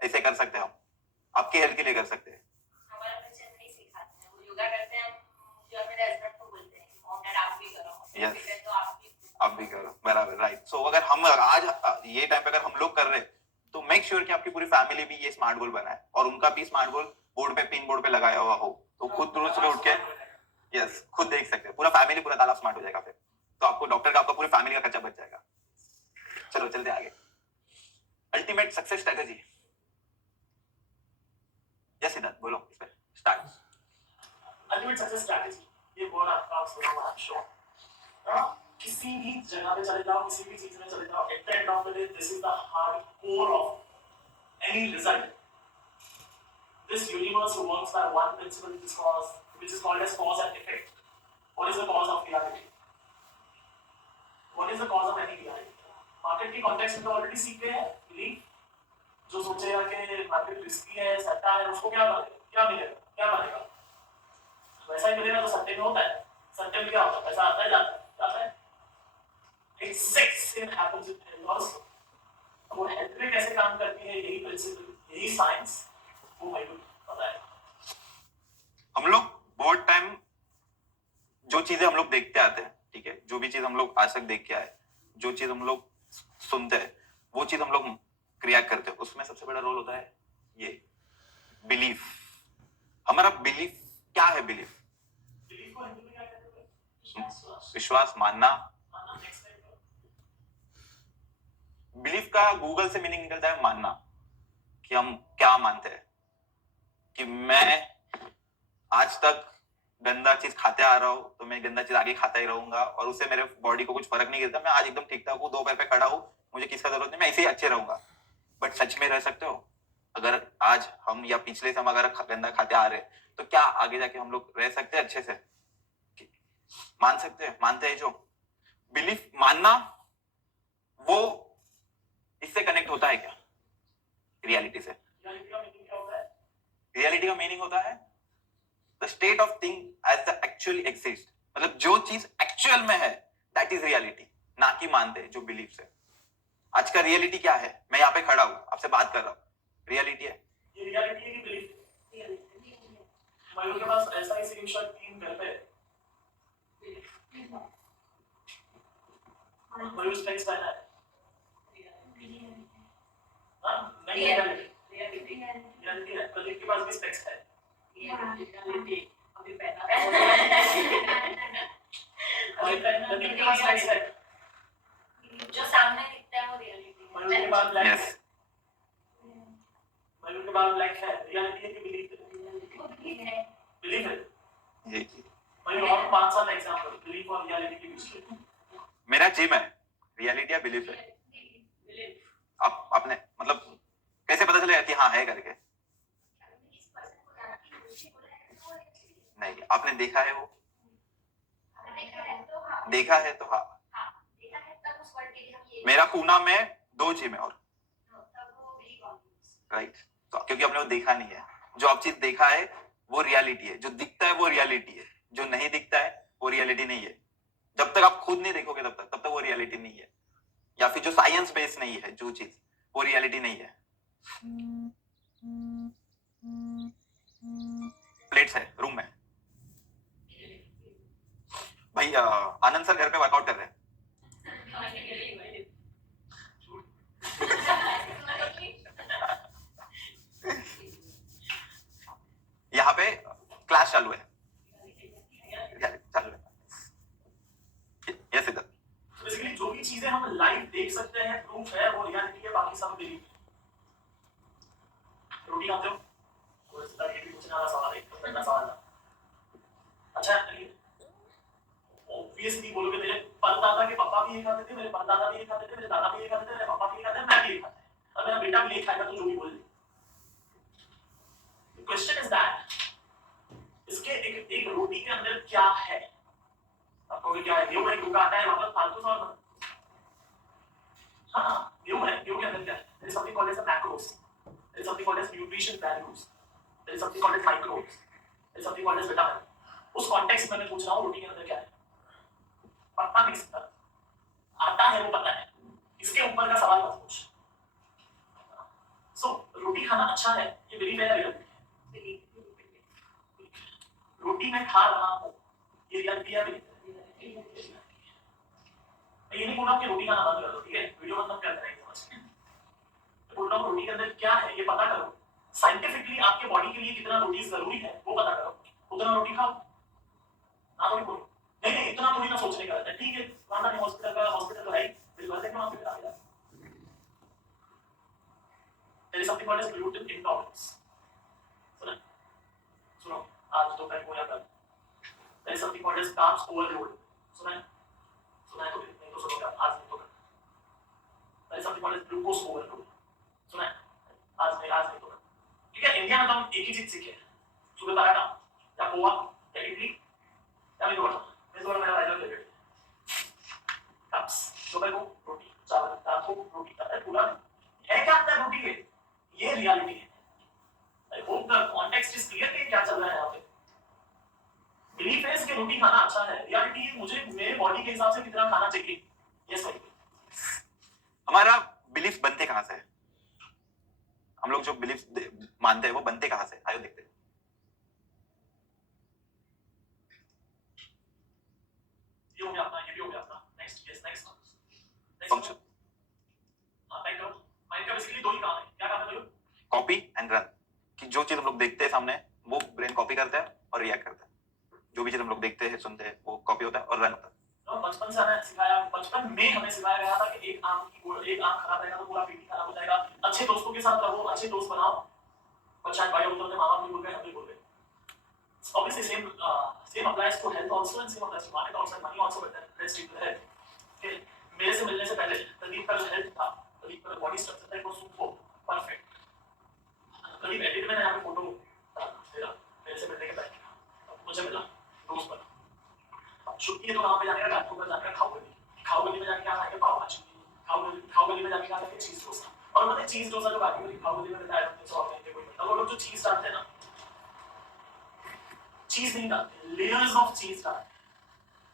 ऐसे कर सकते हैं हम, आपके हेल्थ के लिए कर सकते हैं। हमारा बच्चे नहीं सिखाते हैं, वो योगा करते हैं, जो मेरे हस्बैंड को बोलते हैं मॉम डैड आप भी करो। यस, तो आप भी करो, बराबर, राइट। सो अगर हम आज ये टाइम पे अगर हम लोग कर रहे हैं, तो मेक श्योर कि आपकी पूरी फैमिली भी ये स्मार्ट गोल बनाए, और उनका भी स्मार्ट गोल बोर्ड पे, पिन बोर्ड पे लगाया हुआ हो, तो खुद रोज सुबह उठ के यस खुद देख सकते हैं, पूरा फैमिली पूरा तालाब स्मार्ट हो जाएगा फिर, तो आपको डॉक्टर का, आपका पूरी फैमिली का खर्चा बच जाएगा। चलो चलते आगे। Ultimate success strategy. Yes Siddharth बोलो, इस पे स्टार्ट। अल्टीमेट सक्सेस स्ट्रैटेजी, ये बोल आपका सुना हुआ है श्योर। किसी भी जगह पे चले जाओ, किसी भी चीज में चले जाओ, at the end of the day this is the hard core of any result. This universe works by one principle, which is called as cause and effect. What is the cause of reality? What is the cause of any reality? Market के context में तो already सीख गए हैं, belief. जो सोचेगा कि market risky है, सट्टा है, उसको क्या मिलेगा, क्या बनेगा? वैसा ही मिलेगा तो सट्टे में होता है। सट्टे में क्या होता है? पैसा आता है, जाता है। Exact same happens with health also. वो हेल्थ में कैसे काम करती है, यही प्रिंसिपल, यही साइंस वो भाई को पता है। हम लोग बहुत टाइम जो चीजें हम लोग देखते आते हैं, ठीक है, जो भी चीज हम लोग आज तक देख के आए, जो चीज हम लोग सुनते हैं, वो चीज हम लोग क्रिया करते हो, उसमें सबसे बड़ा रोल होता है ये बिलीफ। हमारा बिलीफ क्या है? बिलीफ बिलीफ को हिंदी में क्या कहते हैं? विश्वास, मानना। मानना, नेक्स्ट टाइम बिलीफ का गूगल से मीनिंग निकलता है मानना, कि हम क्या मानते हैं। कि मैं आज तक गंदा चीज खाते आ रहा हूं तो मैं गंदा चीज आगे खाता ही रहूंगा और उससे मेरे बॉडी को कुछ फर्क नहीं गिरता। मैं आज एकदम ठीक ठाक हूँ, दो पैर पे खड़ा हूँ, मुझे किसका जरूरत नहीं, मैं ऐसे ही अच्छे रहूंगा। बट सच में रह सकते हो? अगर आज हम या पिछले से हम अगर गंदा खाते आ रहे तो क्या आगे जाके हम लोग रह सकते हैं अच्छे से? मान सकते हैं? मानते हैं? जो बिलीफ मानना वो इससे कनेक्ट होता है क्या रियलिटी से? रियलिटी का मीनिंग क्या होता है? रियलिटी का मीनिंग होता है the state of thing as the actually exist. मतलब जो चीज एक्चुअल में है दैट इज रियलिटी, ना कि मानते हैं जो बिलीफ है। आज का रियलिटी क्या है? मैं यहाँ पे खड़ा हूं, आपसे बात कर रहा हूं, रियलिटी है? ये रियलिटी है कि बिलीफ? मयूर के पास ऐसा ही सेम शर्ट 3 घर पे है। मयूर स्पेक्स पहना है। हाँ, नहीं रियलिटी है। प्रदीप के पास भी स्पेक्स है। प्रदीप के पास स्पेक्स है। जो सामने दिखता है वो रियलिटी है। मयूर के पास ब्लैक है। Yes. मयूर के पास ब्लैक है। रियलिटी है कि बिलीफ है? बिलीफ है। ये मयूर और 5 साल एग्जांपल बिलीफ और रियलिटी के बीच में। मेरा जिम है, रियलिटी या बिलीफ है? आप आपने मतलब कैसे पता चलेगा कि हाँ है करके? नहीं, आपने देखा है वो? देखा है तो हाँ। मेरा पूना में 2 जिम है और राइट, तो क्योंकि आपने वो देखा नहीं है। जो आप चीज देखा है वो रियलिटी है, जो दिखता है वो रियलिटी है, जो नहीं दिखता है वो रियलिटी नहीं है। जब तक आप खुद नहीं देखोगे तब तक वो रियलिटी नहीं है। या फिर जो साइंस बेस नहीं है जो चीज, वो रियलिटी नहीं है। प्लेट्स है रूम में। भाई आनंद सर घर पे वर्कआउट कर रहे हैं। यहाँ पे क्लास चालू है। चालू है। यस इधर। बेसिकली जो भी चीजें हम लाइव देख सकते हैं, प्रूफ है, वो रियलिटी है, बाकी सब बिलीफ है। रोटी खाते हो? कोई सा ये भी पूछने वाला सवाल है, तो पहला सवाल था। अच्छा ऑब्वियसली बोलोगे मेरे परदादा के पापा भी ये खाते थे, मेरे परदादा भी ये खाते थे, मेरे दादा भी ये खाते थे, मेरे पापा भी ये खाते थे, मैं भी ये खाता है, और मेरा बेटा भी ये खाएगा, तो जो भी बोल दे। The question is that इसके एक रोटी के अंदर क्या है? आपको क्या है? गेहूं है, गेहूं का आटा है, मतलब फालतू सा। हाँ, गेहूं है, गेहूं के अंदर क्या है? There is something called as macros. There is something called as nutrition values. There is something called as microbes. There is something called as vitamin. उस कॉन्टेक्स्ट में मैं पूछ रहा हूँ रोटी के अंदर क्या है? पता नहीं सकता। आता है वो पता है। इसके ऊपर का सवाल मत पूछ। So रोटी खाना अच्छा है, ये बिलीफ है या रियलिटी? रोटी में खा रहा हूँ, ये रियलिटी है या बिलीफ? मैं ये नहीं बोल रहा हूँ कि रोटी खाना बंद कर दो, ठीक है? वीडियो बंद कर देना समझ के। मैं बोल रहा हूँ रोटी के अंदर क्या है ये पता करो। साइंटिफिकली आपके बॉडी के लिए कितना रोटी जरूरी है वो पता करो, उतना रोटी खाओ। ना थोड़ी बोलो नहीं इतना थोड़ी ना सोचने का है, ठीक है? माना नहीं हॉस्पिटल तो है ही, बिल भर देंगे हॉस्पिटल आ गया। There is something called as gluten intolerance. सुनो आज तो कल को या कल। There is something called as carbs overload. सुना है तो नहीं तो सुनो आज नहीं तो कल। There is something called as glucose overload. सुना है आज नहीं तो कल। ठीक है? इंडिया में तो हम एक ही चीज सीखे, सुबह पराठा या पोहा या इडली या मेदू वड़ा। मेदू वड़ा मेरा राइवल फेवरेट है। कप्स सुबह को रोटी, चावल, रात को रोटी, पूरा है क्या अंदर रोटी के? ये रियलिटी है। I hope the context is clear कि क्या चल रहा है यहाँ पे। बिलीफ है कि रोटी खाना अच्छा है, रियलिटी है मुझे मेरे बॉडी के हिसाब से कितना खाना चाहिए। यस भाई। हमारा बिलीफ बनते कहाँ से है? हम लोग जो बिलीफ मानते हैं वो बनते कहाँ से? आयो देखते हैं। ये हो गया अपना, ये भी हो गया अपना। Next, yes next. Function mind का बेसिकली 2 ही सामने, वो ब्रेन कॉपी करता है और रिएक्ट करता है। जो भी चीज हम लोग देखते हैं, सुनते हैं, वो कॉपी होता है और रन होता है। तो बचपन से हमें सिखाया, बचपन में हमें सिखाया गया था कि एक आंख खराब रहेगा तो पूरा पीढ़ी खराब हो जाएगा। अच्छे दोस्तों के साथ रहो, अच्छे दोस्त बनाओ। और शायद भाई होते माँ बाप भी बोल रहे हैं, हम भी बोल रहे हैं। Obviously, same applies to health also, and same applies to market also, and money also. But let's stick to the health. Okay, मेरे से मिलने से पहले प्रदीप का जो हेल्थ था, प्रदीप का बॉडी स्ट्रक्चर था, वो सुपर परफेक्ट। प्रदीप एडिट में यहाँ पे फोटो तेरा मेरे से मिलने के पहले मुझे मिला, दोस्त बना। छुट्टी है तो वहाँ पे जाने का, डॉक्टर पर जाने का, खाओ गली में जाके क्या खाएंगे, पाव भाजी। खाओ गली में जाके क्या खाएंगे, चीज डोसा। और मतलब चीज डोसा जो बाकी वाली खाओ गली में मिलता है, तो आप कोई मतलब वो लोग जो चीज डालते हैं ना, चीज नहीं डालते, लेयर्स ऑफ चीज डालते।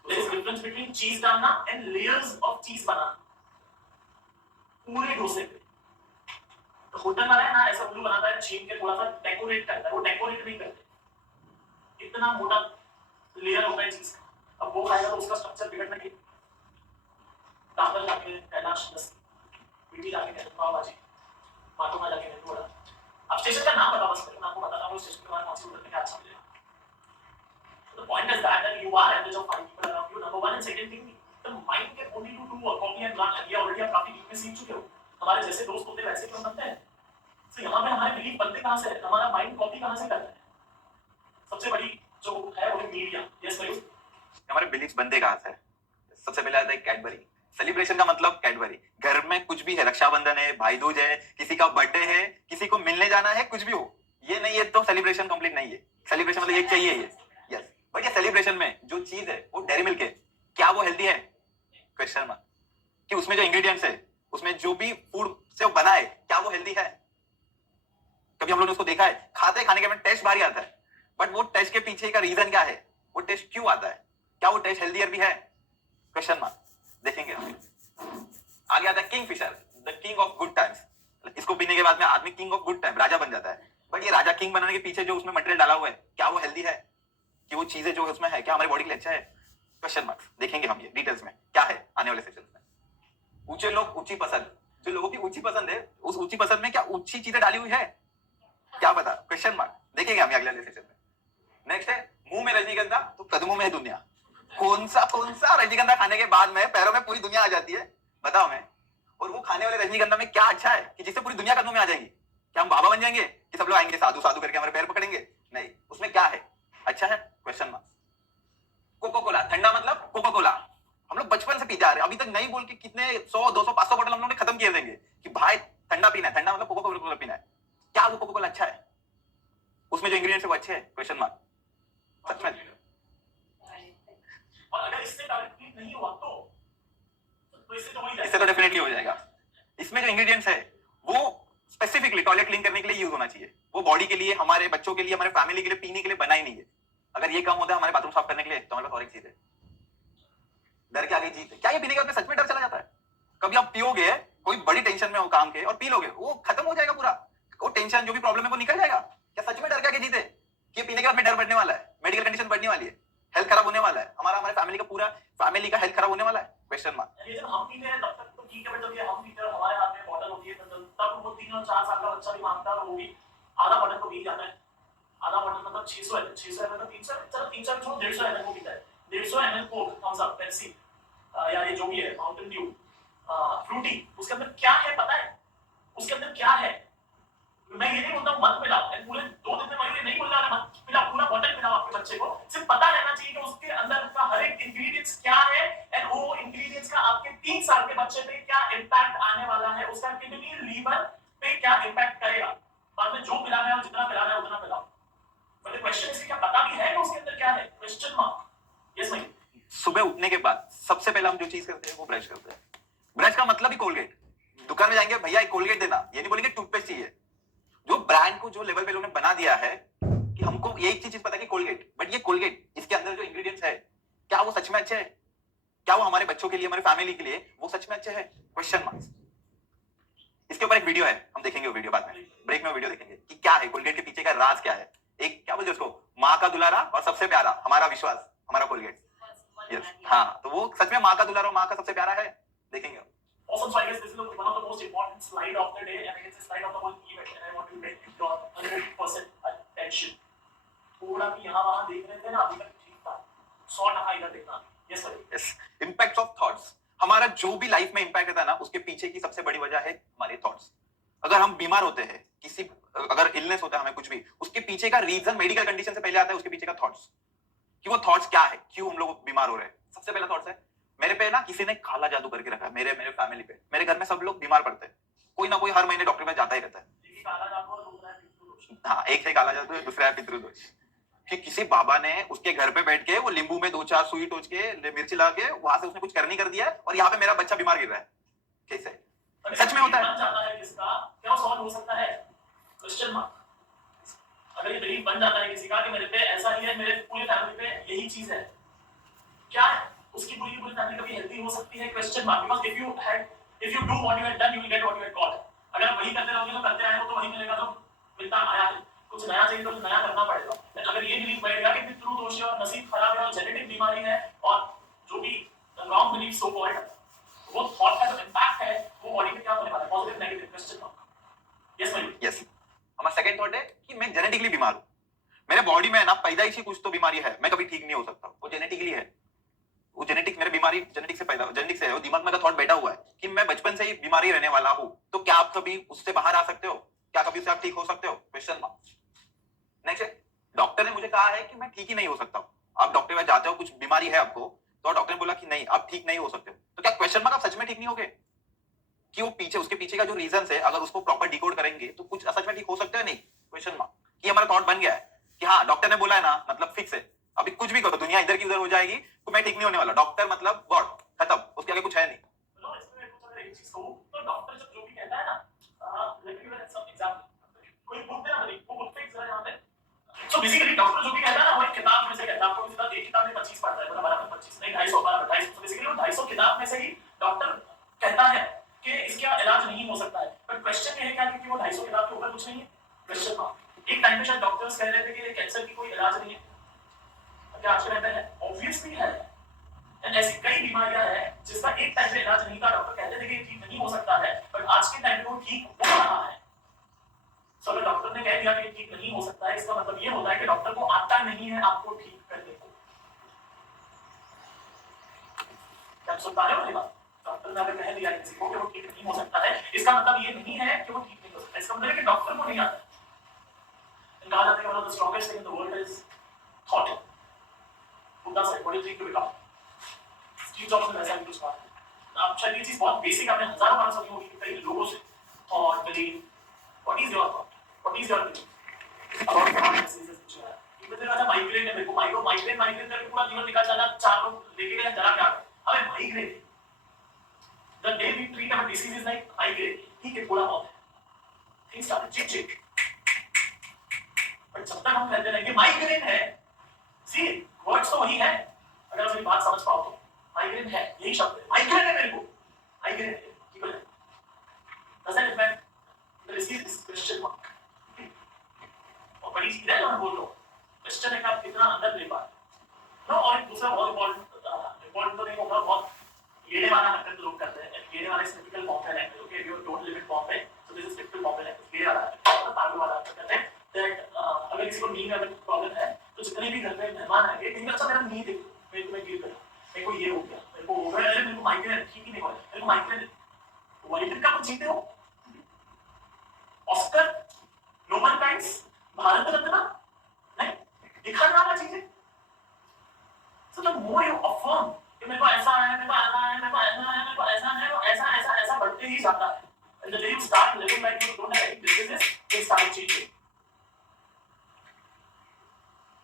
There is difference between चीज डालना and layers of चीज बनाना पूरे डोसे पे। तो होटल वाला है ना, ऐसा उल्लू बनाता है, छीन के थोड़ा सा डेकोरेट करता है, वो डेकोरेट नहीं करते, इतना मोटा लेयर होता है चीज का। अब वो खाएगा तो उसका स्ट्रक्चर बिगड़ना ही। दादर जाके कैलाश दस, पीटी जाके कहते पाव भाजी, माटो में जाके नहीं बोला। अब स्टेशन का नाम बता, बस मैं आपको बताता हूँ स्टेशन के बारे में कौन सी होटल में क्या अच्छा मिलेगा। The point is that you are average of 5 people around you. Number one and second thing, the mind can only do a copy and run. ये already आप काफी डीप में सीख चुके हो। हमारे जैसे दोस्त होते वैसे क्यों बनते हैं? तो यहाँ पे हमारे बिलीफ बनते कहाँ से? हमारा माइंड कॉपी कहाँ से करता है? सबसे बड़ी जो है वो मीडिया। यस भाई। हमारे बिलीफ बनते कहाँ से? सबसे पहले आता है कैडबरी। सेलिब्रेशन का मतलब कैडबरी। घर में कुछ भी है, रक्षाबंधन है, भाई दूज है, किसी का बर्थडे है, किसी को मिलने जाना है, कुछ भी हो, ये नहीं है तो सेलिब्रेशन कंप्लीट नहीं है। सेलिब्रेशन मतलब ये चाहिए ये। यस, बट ये सेलिब्रेशन में जो चीज है वो डेयरी मिल्क है, क्या वो हेल्दी है? Question mark. कि उसमें जो इंग्रेडिएंट्स है, उसमें जो भी फूड से वो बना है, क्या वो हेल्दी है? कभी हम लोगों ने उसको देखा है? खाने के बाद टेस्ट भारी आता है, बट वो टेस्ट के पीछे का रीजन क्या है? वो टेस्ट क्यों आता है? क्या वो टेस्ट हेल्दियर भी है? Question mark. देखेंगे हम। आगे आता है Kingfisher, the king of good times. इसको पीने के बाद में आदमी किंग ऑफ गुड टाइम, राजा बन जाता है। बट ये राजा किंग बनाने के पीछे जो उसमें मटेरियल डाला हुआ है, क्या वो हेल्दी है? कि वो चीजें जो उसमें है, क्या हमारी बॉडी के लिए अच्छा है? Question marks. देखेंगे हम ये डिटेल्स में क्या है आने वाले सेशन में। ऊंचे लोग ऊंची पसंद, जो लोगों की ऊंची पसंद है, उस ऊंची पसंद में क्या ऊंची चीजें डाली हुई है? क्या पता? Question mark. देखेंगे हम अगले सेशन में। नेक्स्ट है मुंह में रजनीगंधा तो कदमों में है दुनिया। कौन सा रजनीगंधा खाने के बाद में पैरों में पूरी दुनिया आ जाती है? बताओ मैं। और वो खाने वाले रजनीगंधा में क्या अच्छा है कि जिससे पूरी दुनिया कदमों में आ जाएंगी? क्या हम बाबा बन जाएंगे कि सब लोग आएंगे साधु साधु करके हमारे पैर पकड़ेंगे? नहीं, उसमें क्या है अच्छा है? Question mark. कोको कोला, ठंडा मतलब कोको कोला। हम लोग बचपन से पीते आ रहे हैं, अभी तक नहीं बोल के कितने 100 200 500 बोतल हम लोगों ने खत्म किए देंगे कि भाई ठंडा पीना है, ठंडा मतलब कोको कोला पीना है। क्या वो कोको कोला अच्छा है? उसमें जो इंग्रेडिएंट्स है वो अच्छे हैं? Question mark. सच में। और अगर इससे डायरेक्टली नहीं हुआ तो इससे तो डेफिनेटली हो जाएगा। इसमें जो इंग्रेडिएंट्स है वो स्पेसिफिकली टॉयलेट क्लीन करने के लिए यूज होना चाहिए। वो बॉडी के लिए, हमारे बच्चों के लिए, हमारे फैमिली के लिए पीने के लिए बना ही नहीं है। अगर ये कम होता है हमारे बाथरूम साफ करने के लिए तो हमारे पास और एक चीज है, डर के आगे जीत है। क्या ये पीने के बाद में सच में डर चला जाता है? कभी आप पियोगे, कोई बड़ी टेंशन में हो काम के और पी लोगे, वो खत्म हो जाएगा पूरा, वो टेंशन जो भी प्रॉब्लम है वो निकल जाएगा। क्या सच में डर के आगे जीते? कि पीने के बाद में डर बढ़ने वाला है, मेडिकल कंडीशन बढ़ने वाली है, हेल्थ खराब होने वाला है, हमारे फैमिली का पूरा फैमिली का हेल्थ खराब होने वाला है? Question mark. ये जब हम पीते हैं तब तक तो ठीक है, बट जब ये हम पीते हैं हमारे हाथ में बॉटल होती है तब वो 3 और 4 साल का बच्चा भी मांगता है और वो भी आधा बॉटल तो पी जाता है। आधा बॉटल मतलब 600 ml, 600 ml का 300, चलो 300 छोड़ 150 ml को पीता है। 150 ml Coke, Thums Up, Pepsi या ये जो भी है, माउंटेन ड्यू, फ्रूटी, उसके अंदर क्या है पता है? उसके अंदर क्या है? मैं ये नहीं बोलता मत पिलाओ, पूरे 2 दिन में मैं ये नहीं बोल रहा मत पिलाओ, पूरा बॉटल पिलाओ आपके बच्चे को। सिर्फ पता रहना चाहिए कि उसके अंदर का हर एक इंग्रेडिएंट्स क्या है एंड वो इंग्रेडिएंट्स का आपके 3 साल के बच्चे पे क्या इंपैक्ट आने वाला है, उसका किडनी लीवर पे क्या इंपैक्ट करेगा। बाद में जो पिलाना है और जितना पिलाना है उतना पिलाओ। बट क्वेश्चन इसका क्या पता भी है कि उसके अंदर क्या है? Question mark. यस भाई। सुबह उठने के बाद सबसे पहले हम जो चीज करते हैं वो ब्रश करते हैं। ब्रश का मतलब ही कोलगेट। दुकान में जाएंगे, भैया एक कोलगेट देना, ये नहीं बोलेंगे टूथपेस्ट चाहिए। जो ब्रांड को जो लेवल पे लोगों ने बना दिया है कि हमको ये एक चीज पता है कि कोलगेट, बट ये कोलगेट इसके अंदर जो इंग्रेडिएंट्स है क्या वो सच में अच्छे हैं? क्या वो हमारे बच्चों के लिए, हमारे फैमिली के लिए वो सच में अच्छे हैं? Question marks. इसके ऊपर एक वीडियो है, हम देखेंगे वो वीडियो बाद में, ब्रेक में वीडियो देखेंगे कि क्या है कोलगेट के पीछे का राज क्या है। एक क्या बोलते हैं उसको, माँ का दुलारा और सबसे प्यारा हमारा विश्वास, हमारा कोलगेट। यस, हाँ, तो वो सच में माँ का दुलारा और माँ का सबसे प्यारा है। देखेंगे। Awesome. So I guess this is one of the most important slide of the day, and I guess the slide of the whole event, and I want to make your 100% attention. थोड़ा भी यहाँ वहाँ देख रहे थे ना, अभी तक ठीक था। 100% इधर देखना। Yes sir. Yes, impact of thoughts. हमारा जो भी लाइफ में इम्पैक्ट रहता है ना, उसके पीछे की सबसे बड़ी वजह है हमारे थॉट्स। अगर हम बीमार होते हैं, किसी अगर इलनेस होता है हमें कुछ भी, उसके पीछे का रीजन मेडिकल कंडीशन से पहले आता है उसके पीछे का थॉट्स, कि वो थॉट्स क्या है, क्यों हम लोग बीमार हो रहे हैं। सबसे पहला थॉट्स है मेरे पे ना किसी ने काला जादू करके रखा है, मेरे मेरे फैमिली पे, मेरे घर में सब लोग बीमार पड़ते हैं, कोई ना कोई हर महीने डॉक्टर में जाता ही रहता है। देखिए काला जादू और दूसरा है पितृदोष। हाँ, एक है काला जादू है, दूसरा है पितृदोष। कि किसी बाबा ने उसके घर पे बैठ के वो नींबू में 2-4 सुई टोच के मिर्ची ला के वहां से उसने कुछ करनी कर दिया है और यहाँ पे मेरा बच्चा बीमार गिर रहा है। कैसे? सच में होता है। बन जाता है किसका, क्या वो सॉल्व हो सकता है? Question mark. अगर ये बिलीफ बन जाता है किसी का कि मेरे पे ऐसा ही है, मेरे पूरी फैमिली पे यही चीज है, क्या है उसकी पूरी की पूरी फैमिली कभी हेल्दी हो सकती है? Question mark. Because if you do what you have done you will get what you have got. अगर आप वही करते रहोगे तो करते आए हो तो वही मिलेगा जो मिलता आया है। कुछ नया चाहिए तो कुछ नया करना पड़ेगा। अगर ये बिलीफ बैठ गया कि पितृ दोष है और नसीब खराब है और जेनेटिक बीमारी है और जो भी रॉन्ग बिलीफ सो कॉल्ड, वो थॉट का जो इम्पैक्ट है वो बॉडी पे क्या होने वाला है? Positive negative? Question mark. Yes Mayur. Yes, हमारा सेकंड थॉट है कि मैं जेनेटिकली बीमार हूं, मेरे बॉडी में ना पैदाइशी कुछ तो बीमारी है, मैं कभी ठीक नहीं हो सकता, वो जेनेटिकली है। वो जेनेटिक, मेरी बीमारी जेनेटिक से पैदा, जेनेटिक से है, वो दिमाग में का थॉट बैठा हुआ है कि मैं बचपन से ही बीमारी रहने वाला हूं। तो क्या आप कभी उससे बाहर आ सकते हो? क्या कभी उससे आप ठीक हो सकते हो? Question mark. नेक्स्ट है, डॉक्टर ने मुझे कहा है कि मैं ठीक ही नहीं हो सकता। आप डॉक्टर के पास जाते हो, कुछ बीमारी है आपको, तो डॉक्टर ने बोला कि नहीं आप ठीक नहीं हो सकते। तो क्या क्वेश्चन मार्क, आप सच में ठीक नहीं होगे? कि वो पीछे, उसके पीछे का जो रीजन है, अगर उसको प्रॉपर डिकोड करेंगे तो कुछ सच में ठीक हो सकते हैं? नहीं। Question mark. कि हमारा थॉट बन गया है कि हाँ डॉक्टर ने बोला है ना मतलब फिक्स है, अभी कुछ भी करो दुनिया इधर की उधर हो जाएगी तो मैं ठीक नहीं होने वाला। डॉक्टर मतलब गॉड, खत्म, उसके आगे कुछ है नहीं। नो, इसमें कुछ अगर एक चीज कहूं तो डॉक्टर जब जो भी कहता है ना, let me give some example. कोई बुक है ना, वो बुक पे जरा यहां पे। सो बेसिकली डॉक्टर जो भी कहता है ना, वो एक किताब में से कहता है। आपको सीधा एक किताब में 25 पढ़ता है, बोला बराबर 25 नहीं 250 बराबर 250। तो बेसिकली वो 250 किताब में से ही डॉक्टर कहता है कि इसका इलाज नहीं हो सकता है। बट क्वेश्चन ये है क्या कि वो 250 किताब के ऊपर कुछ नहीं है? Question mark. एक टाइम पे शायद डॉक्टर्स कह रहे थे कि कैंसर की कोई इलाज नहीं है, क्या आज के टाइम पे है? ऑब्वियसली है। एंड ऐसी कई बीमारियां हैं जिसका एक टाइम पे इलाज नहीं था, डॉक्टर कहते थे कि ठीक नहीं हो सकता है, बट आज के टाइम पे वो ठीक हो रहा है। सो अगर डॉक्टर ने कह दिया कि ठीक नहीं हो सकता है, इसका मतलब ये होता है कि डॉक्टर को आता नहीं है आपको ठीक करने को। क्या आप सुन पा रहे हो मेरी बात? डॉक्टर ने अगर कह दिया किसी को कि वो ठीक नहीं हो सकता है, इसका मतलब ये नहीं है कि वो ठीक नहीं हो सकता, इसका मतलब है कि डॉक्टर को नहीं आता। कहा जाता है कि one of the strongest thing in the world is thought. Buddha said, what do you think you become? Steve jobs ने वैसा ही कुछ कहा। आप शायद ये चीज बहुत बेसिक आपने हजारों बार सुनी होगी कई लोगों से। Thought, belief, what is your thought, what is your belief about heart diseases which you have. Even there migraine है, मेरे को माइग्रेन करके पूरा जीवन निकाल चला, 4 लोग लेके गए जरा क्या अबे migraine. The day we treat our disease is like migraine, ठीक है थोड़ा बहुत थिंग्स स्टार्ट चिक चिक, बट जब तक हम कहते रहेंगे माइग्रेन है, सी वर्ड्स तो वही है, अगर आप मेरी बात समझ पाओ तो माइग्रेन है, यही शब्द है, माइग्रेन है मेरे को, माइग्रेन है, ठीक है? doesn't it mean the receive this question mark? और बड़ी चीज है ना, बोल लो क्वेश्चन है कि आप कितना अंदर ले पा रहे हो। और दूसरा बहुत इम्पोर्टेंट तो नहीं होगा, बहुत येड़े वाला हरकत लोग करते हैं। येड़े वाला इस टिपिकल फॉर्म है language, okay you don't live in form है, so this is typical form है लैंग्वेज। येड़े वाला है, पागल वाला हरकत करते हैं दैट अगर किसी को नींद में प्रॉब्लम है तो जितने भी घर में मेहमान आएंगे कहेंगे अच्छा मेरा नींद देखो, मेरे को मैं गिर गया, मेरे को ये हो गया, मेरे को हो गया, मेरे को माइग्रेन है, ठीक ही नहीं हो रहा, मेरे को माइग्रेन है। वर्ल्ड कप जीते हो, Oscar, Nobel prize, Bharat Ratna, नहीं दिखा रहा चीजें। So the more you affirm कि मेरे को ऐसा है, मेरे को ऐसा है, मेरे को ऐसा है, मेरे को ऐसा है, और ऐसा ऐसा ऐसा बढ़ते ही जाता है। And the day you start living like you don't have any business, things start changing.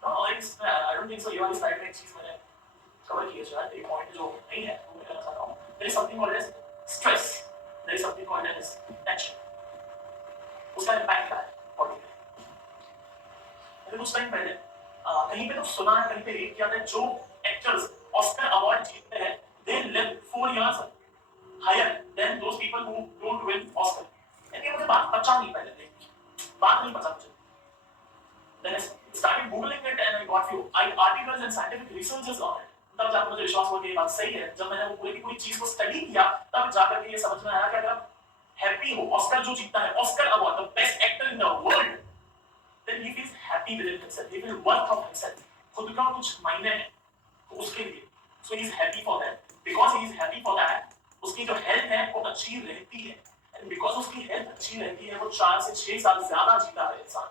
No, I don't think so. ये वाली slide में एक चीज मैंने cover की है शायद, एक point जो नहीं है वो मैं कहना चाह रहा हूँ। There is something called as stress. There is something called as tension. उसका impact क्या है body पे? मैंने कुछ टाइम पहले कहीं पे तो सुना है, कहीं पे read किया था, जो actors ऑस्कर अवार्ड जीतते हैं they live 4 years higher than those people who don't win Oscar. यानी मुझे बात पता नहीं पहले देखी, बात नहीं पता मुझे। Then I started googling it and I got few articles and scientific researches on it. तब जाकर मुझे विश्वास हुआ कि ये बात सही है। जब मैंने वो पूरी की पूरी चीज को स्टडी किया तब जाकर के ये समझ में आया कि अगर आप हैप्पी हो, ऑस्कर जो जीतता है, Oscar award the best actor in the world, then he feels happy within himself, he feels worth of himself, खुद का कुछ मायने है तो उसके लिए, so he is happy for that, because he is happy for that, उसकी जो हेल्थ है वो अच्छी रहती है, and because उसकी हेल्थ अच्छी रहती है वो 4 से 6 साल ज्यादा जीता है इंसान,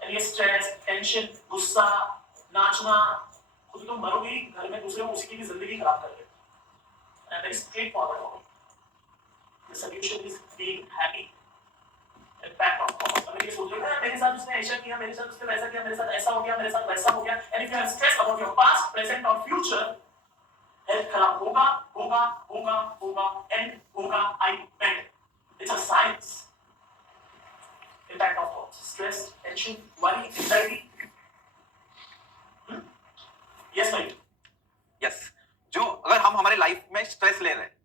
and ये स्ट्रेस, टेंशन, गुस्सा, नाचना, खुद तो मरोगे ही, घर में दूसरे को उसी की भी जिंदगी खराब कर देते, and very straightforward. The solution is being happy. Impact on cause. अगर ये सोच रहे हो मेरे साथ उसने ऐसा किया, मेरे साथ उसने वैसा किया, मेरे साथ ऐसा हो गया, मेरे साथ वैसा हो गया, and if you are stressed about your past, present or future, health खराब होगा, होगा, होगा, होगा, and होगा, I bet. It's a science. Impact of thoughts, stress, tension, worry, anxiety. Yes, mate. Yes, जो अगर हम हमारे लाइफ में स्ट्रेस ले रहे हैं,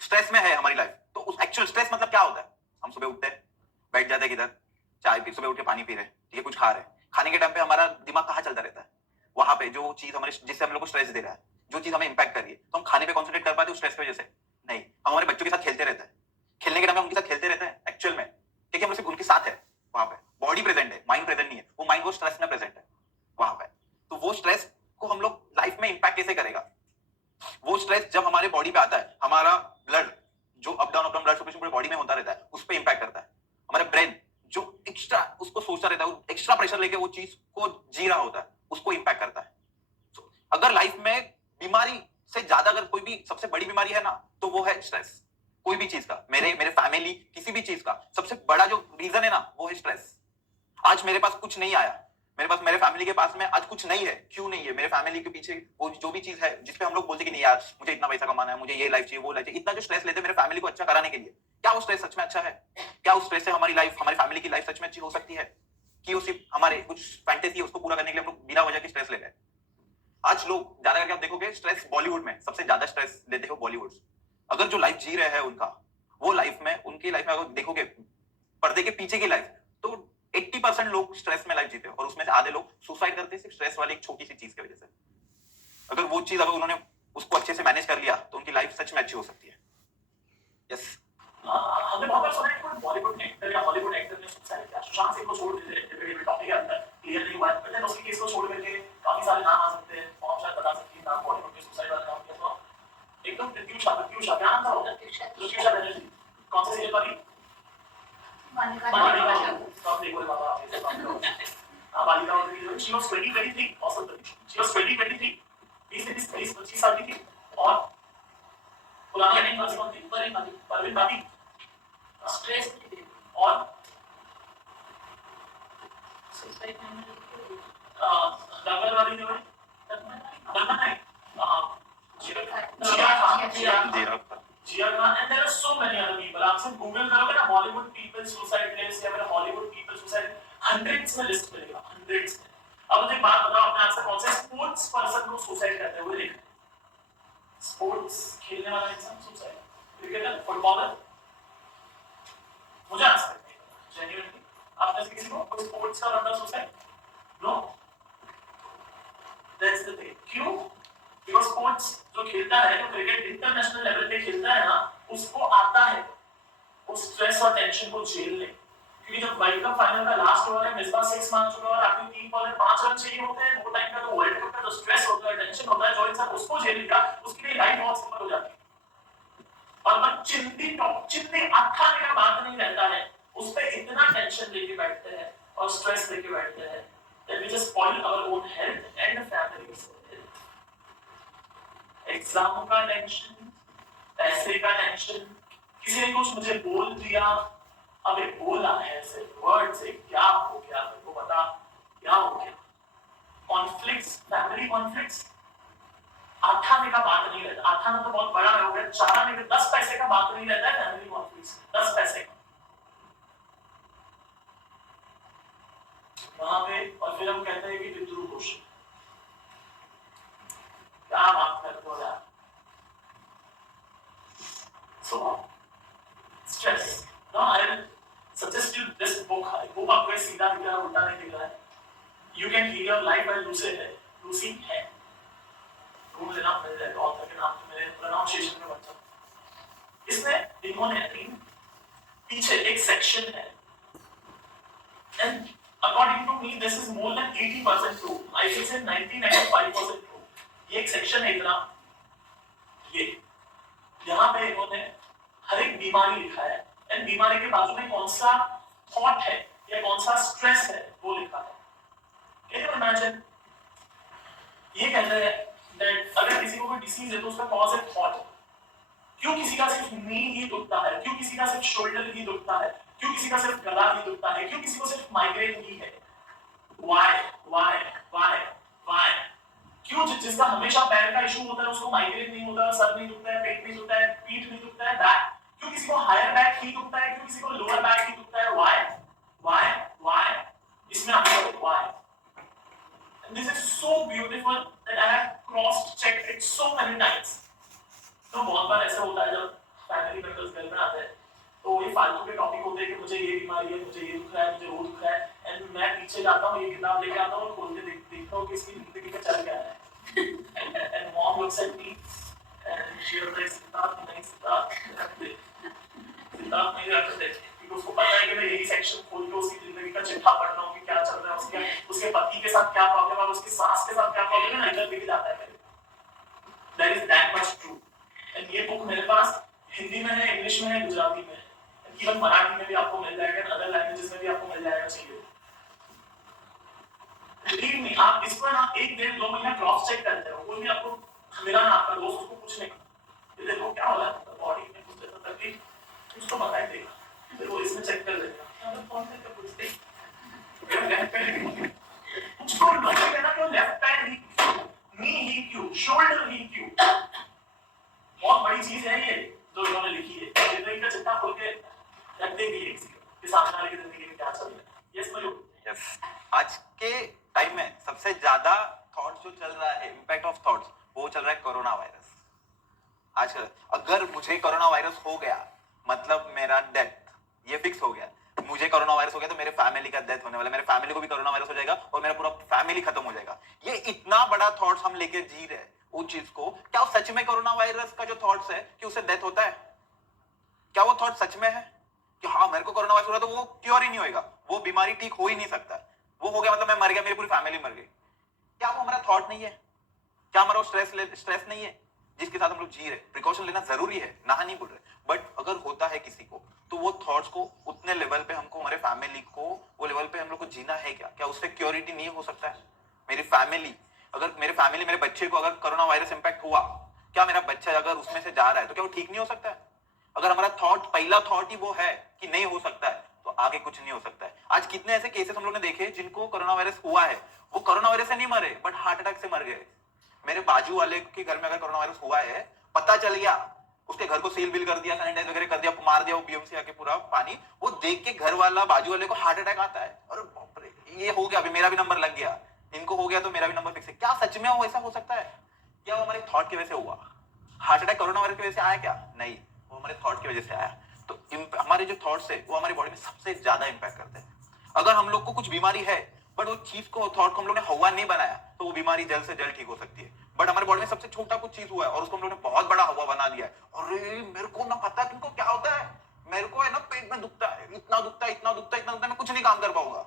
स्ट्रेस में है हमारी लाइफ, तो उस एक्चुअल स्ट्रेस मतलब क्या होता है? हम सुबह उठते हैं, बैठ जाते हैं किधर, चाय पी, सुबह उठ के पानी पी रहे हैं, ठीक है, कुछ खा रहे हैं, खाने के टाइम पे हमारा दिमाग कहाँ चलता रहता है? वहां पे जो चीज हमारे, जिससे हम लोग को स्ट्रेस दे रहा है, जो चीज हमें इंपैक्ट कर रही है, तो हम खाने पे कॉन्सेंट्रेट कर पाते हैं उस स्ट्रेस की वजह से? नहीं, हम हमारे बच्चों के साथ खेलते रहते हैं, खेलने के टाइम उनके साथ खेलते रहते हैं एक्चुअल में, क्योंकि हम सिर्फ उनके साथ है, वहां पे बॉडी प्रेजेंट है, माइंड प्रेजेंट नहीं है, वो माइंड वो स्ट्रेस में प्रेजेंट है वहां पे। तो वो स्ट्रेस को हम लोग लाइफ में इंपैक्ट कैसे करेगा? वो स्ट्रेस जब हमारे बॉडी पे आता है, हमारा ब्लड जो अप डाउन ब्लड सर्कुलेशन पूरे बॉडी में होता रहता है, उस पे इंपैक्ट करता है। हमारे ब्रेन जो एक्स्ट्रा उसको सोचता रहता है, एक्स्ट्रा प्रेशर लेके वो चीज को जी रहा होता है, उसको इंपैक्ट करता है। तो अगर लाइफ में बीमारी से ज्यादा अगर कोई भी सबसे बड़ी बीमारी है ना, तो वो है स्ट्रेस। कोई भी चीज का, मेरे फैमिली, किसी भी चीज का सबसे बड़ा जो रीजन है ना, वो है स्ट्रेस। आज मेरे पास कुछ नहीं आया, मेरे फैमिली के पास में आज कुछ नहीं है, क्यों नहीं है? मेरे फैमिली के पीछे वो जो भी चीज है जिसपे हम लोग बोलते कि नहीं यार, मुझे इतना पैसा कमाना है, मुझे ये लाइफ चाहिए, वो लाइफ चाहिए, इतना जो स्ट्रेस लेते हैं मेरे फैमिली को अच्छा कराने के लिए, क्या वो स्ट्रेस सच में अच्छा है? क्या उस स्ट्रेस से हमारी लाइफ, हमारी फैमिली की लाइफ सच में अच्छी हो सकती है? कि वो सिर्फ हमारे कुछ फैंटेसी है, उसको पूरा करने के लिए हम लोग बिना वजह के स्ट्रेस ले रहे हैं। आज लोग ज्यादा करके आप देखोगे स्ट्रेस बॉलीवुड में सबसे ज्यादा स्ट्रेस लेते हो बॉलीवुड। अगर जो लाइफ जी रहे हैं उनका, वो लाइफ में, उनकी लाइफ में अगर देखोगे पर्दे के पीछे की लाइफ, तो 80% लोग स्ट्रेस में लाइफ जीते हैं, और उसमें से आधे लोग सुसाइड करते हैं सिर्फ स्ट्रेस वाली एक छोटी सी चीज की वजह से। अगर वो चीज अगर उन्होंने उसको अच्छे से मैनेज कर लिया, तो उनकी लाइफ सच में अच्छी हो सकती है। यस, हमने बहुत बार सुना है कि बॉलीवुड एक्टर या हॉलीवुड एक्टर ने सुसाइड किया। सुशांत सिंह को छोड़ देते हैं, डिबेटेबल टॉपिक है, अंदर क्लियर नहीं हुआ है, बट उसके केस को छोड़ करके काफी सारे नाम आ सकते हैं, आप शायद बता सकती हैं नाम बॉलीवुड में सुसाइड वाला नाम क्या था? एकदम प्रत्युषा क्या नाम था उसका? प्रत्युषा बनर्जी। कौन से सीरियल वाली? मालिका सब देखो रे बाबा, आप ये सब मालिका वाली। शी वाज 23 औसत, शी वाज 23, 20 साल की थी, और पुरानी एक्टिंग क्लास कौन थी? परवीन बाती, स्ट्रेस और सुसाइड दंगल वाली जो है, दंगल नहीं, जिया Khan, and there are so many other people. आप सिर्फ गूगल करोगे ना हॉलीवुड पीपल सुसाइड रेट्स या फिर हॉलीवुड पीपल सुसाइड, हंड्रेड्स में लिस्ट मिलेगा, हंड्रेड्स में। अब मुझे बात बताओ अपने आप से, कौन से स्पोर्ट्स पर्सन को सुसाइड करते हुए देखा? स्पोर्ट्स खेलने वाला इंसान सुसाइड, क्रिकेटर, फुटबॉलर, मुझे आंसर नहीं पता जेन्युइनली। आपने से किसी को कोई स्पोर्ट्स का बंदा suicide? No, that's the thing. क्यों? बिकॉज़ स्पोर्ट्स जो खेलता है, जो क्रिकेट इंटरनेशनल लेवल पे खेलता है ना, उसको आता है वो स्ट्रेस और टेंशन को झेलने। क्योंकि जब वर्ल्ड कप फाइनल का लास्ट ओवर है, मिसबा 6 मार चुका है और आखिरी 3 बॉल में 5 रन चाहिए होते हैं, वो टाइम पे तो वर्ल्ड कप का जो स्ट्रेस होता है, टेंशन होता है, जो इंसान उसको झेलेगा, उसके लिए लाइफ बहुत सिंपल हो जाती है। और मन चिंती आखाने का बात नहीं रहता है, उस पे इतना टेंशन लेके बैठते हैं और स्ट्रेस लेके बैठते हैं that we just spoil our own health and family's health. Exam का टेंशन, पैसे का टेंशन, किसी ने कुछ मुझे बोल दिया, अब एक बोला है सिर्फ वर्ड से, क्या हो गया मेरे को बता, क्या हो गया? कॉन्फ्लिक्ट्स, फैमिली कॉन्फ्लिक्ट्स, आठाने का बात नहीं रहता, आठाना तो बहुत बड़ा हो गया, चाराने में 10 पैसे का बात नहीं रहता है फैमिली कॉन्फ्लिक्ट्स, 10 पैसे का वहां पे। और फिर हम कहते हैं कि पितृ दोष, क्या बात करते हो यार? So, stress. Now I will suggest you this book. I hope आपको ये सीधा दिख रहा है, उल्टा नहीं दिख रहा है। You can heal your life by Lucy है। ढूंढ लेना, मिल जाएगा, ऑथर के नाम से मेरे प्रोनाउंसिएशन में बच्चा। इसमें इन्होंने पीछे एक सेक्शन है And according to me, this is more than 80% true. I should say 90-95% true. ये एक सेक्शन है इतना, ये यहाँ पे इन्होंने हर एक बीमारी लिखा है, एंड बीमारी के बाजू में कौन सा थॉट है या कौन सा स्ट्रेस है वो लिखा है. Can you imagine? ये कहते हैं that अगर किसी को कोई डिसीज है तो उसका कॉज है थॉट. क्यों किसी का सिर्फ नी ही दुखता है, क्यों किसी का सिर्फ शोल्डर ही दुखता है, क्यों किसी का सिर्फ गला ही दुखता है, क्यों किसी को सिर्फ माइग्रेन ही है. Why? क्यों जिसका हमेशा पैर का इशू होता है उसको माइग्रेन नहीं होता, सर नहीं दुखता है, पेट नहीं दुखता है, पीठ नहीं दुखता है, बैक. क्यों किसी को हायर बैक ही दुखता है, क्यों किसी को लोअर बैक ही दुखता है. Why? इसमें आपको why. And this is so beautiful that I have cross-checked it so many times. तो बहुत बार ऐसा होता है जब फैमिली मेंबर्स घर में आते हैं तो ये फालतू के टॉपिक होते हैं कि मुझे ये बीमारी है, मुझे ये दुख रहा है, मुझे वो दुख रहा है, एंड मैं पीछे जाता हूँ, ये किताब लेके आता हूँ और खोल के देखता हूँ कि इसकी जिंदगी का चल क्या है. And mom looks at me and she was like, Siddharth नहीं रख दे, क्योंकि उसको पता है कि मैं यही सेक्शन खोल के उसकी जिंदगी का चिट्ठा पढ़ रहा हूँ कि क्या चल रहा है, उसके पति के साथ क्या प्रॉब्लम है, उसकी सास के साथ क्या प्रॉब्लम है, ना इधर दिख जाता है. That is that much true. And ये बुक मेरे पास हिंदी में है, इंग्लिश में है, गुजराती में है, इवन मराठी में भी आपको मिल जाएगा, अदर लैंग्वेजेस में भी आपको मिल जाएगा. चाहिए Believe me, आप इसको ना 1-1.5-2 महीना क्रॉस चेक करते रहो. कोई भी आपको मिला ना आपका दोस्त, उसको पूछने का ये देखो क्या हो रहा है बॉडी में, कुछ ऐसा तकलीफ उसको बता देगा, फिर वो इसमें चेक कर लेगा. अब कौन से का पूछते उसको डॉक्टर कहना कि लेफ्ट पैर ही नी ही क्यों, शोल्डर ही क्यों. बहुत बड़ी चीज है ये जो इन्होंने लिखी है. जिंदगी का चिट्ठा खोल के रख देंगे कि सामने वाले की जिंदगी में क्या चल रहा है. यस मयूर. यस, आज के टाइम में सबसे ज्यादा थॉट जो चल रहा है, इंपैक्ट ऑफ थॉट्स, वो चल रहा है कोरोना वायरस. आज अगर मुझे कोरोना वायरस हो गया मतलब मेरा डेथ, ये फिक्स हो गया. मुझे कोरोना वायरस हो गया तो मेरे फैमिली का डेथ होने वाला, मेरे फैमिली को भी कोरोना वायरस हो जाएगा और मेरा पूरा फैमिली खत्म हो जाएगा. ये इतना बड़ा थॉट्स हम लेके जी रहे हैं वो चीज को. क्या वो सच में कोरोना वायरस का जो थॉट्स है कि उससे डेथ होता है, क्या वो थॉट सच में है कि हाँ मेरे को कोरोना वायरस हो रहा है तो वो क्योर ही नहीं होएगा, वो बीमारी ठीक हो ही नहीं सकता, वो हो गया मतलब मैं मर गया, मेरी पूरी फैमिली मर गई. क्या वो हमारा थॉट नहीं है? क्या हमारा स्ट्रेस नहीं है जिसके साथ हम लोग जी रहे? प्रिकॉशन लेना जरूरी है, ना नहीं बोल रहे, बट अगर होता है किसी को तो वो थॉट्स को उतने लेवल पे हमको, हमारे फैमिली को वो लेवल पे हम लोग को जीना है क्या उससे क्योरिटी नहीं हो सकता है? मेरी फैमिली, अगर मेरे बच्चे को अगर कोरोना वायरस इंपैक्ट हुआ, क्या मेरा बच्चा अगर उसमें से जा रहा है तो क्या वो ठीक नहीं हो सकता है? अगर हमारा थॉट, पहला थॉट ही वो है कि नहीं हो सकता है, तो आगे कुछ नहीं हो सकता है. आज कितने ऐसे केसेस हम लोग ने देखे जिनको कोरोना वायरस हुआ है, वो कोरोना वायरस से नहीं मरे बट हार्ट अटैक से मर गए. मेरे बाजू वाले के घर में अगर कोरोना वायरस हुआ है, पता चल गया, उसके घर को सील बिल कर दिया, सैनिटाइज वगैरह कर दिया, मार दिया वो बीएमसी आके पूरा पानी, वो देख के घर वाला बाजू वाले को हार्ट अटैक आता है. और बाप रे, ये हो गया, अभी मेरा भी नंबर लग गया, इनको हो गया तो मेरा भी नंबर फिक्स है. क्या सच में वो ऐसा हो सकता है? क्या वो हमारे थॉट की वजह से हुआ? हार्ट अटैक कोरोना वायरस की वजह से आया क्या? नहीं, वो हमारे थॉट की वजह से आया. तो हमारे जो थॉट्स है वो हमारी बॉडी में सबसे ज्यादा इंपैक्ट करते हैं. अगर हम लोग को कुछ बीमारी है बट वो चीज को, थॉट को हम लोग ने हवा नहीं बनाया, तो वो बीमारी जल्द से जल्द ठीक हो सकती है. बट हमारे बॉडी में सबसे छोटा कुछ चीज हुआ है और उसको हम लोग ने बहुत बड़ा हवा बना दिया है. अरे मेरे को ना पता तुमको क्या होता है, मेरे को है ना पेट में दुखता है, इतना दुखता है, मैं कुछ नहीं काम कर पाऊंगा,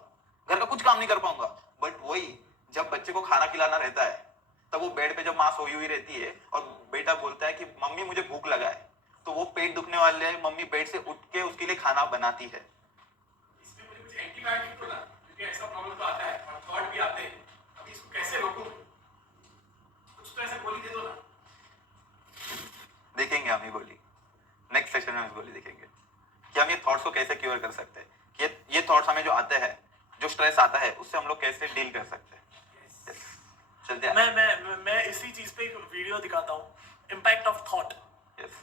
घर का कुछ काम नहीं कर पाऊंगा. बट वही जब बच्चे को खाना खिलाना रहता है, तब वो बेड पे जब माँ सोई हुई रहती है और बेटा बोलता है कि मम्मी मुझे भूख लगा है, तो वो पेट दुखने वाले मम्मी बेड से उठ के उसके लिए खाना बनाती है. इसमें मुझे कुछ एंटीबायोटिक तो ना, क्योंकि ऐसा प्रॉब्लम तो आता है और थॉट भी आते हैं, अभी इसको कैसे रोकूं? कुछ तो ऐसे गोली दे दो ना. देखेंगे हम ये गोली, नेक्स्ट सेशन में इस गोली देखेंगे कि हम ये थॉट्स को कैसे क्योर कर सकते हैं, कि ये थॉट्स हमें जो आते हैं, जो स्ट्रेस आता है, उससे हम लोग कैसे डील कर सकते हैं. yes. चलते हैं. मैं इसी चीज पे एक वीडियो दिखाता हूँ, इम्पैक्ट ऑफ थॉट.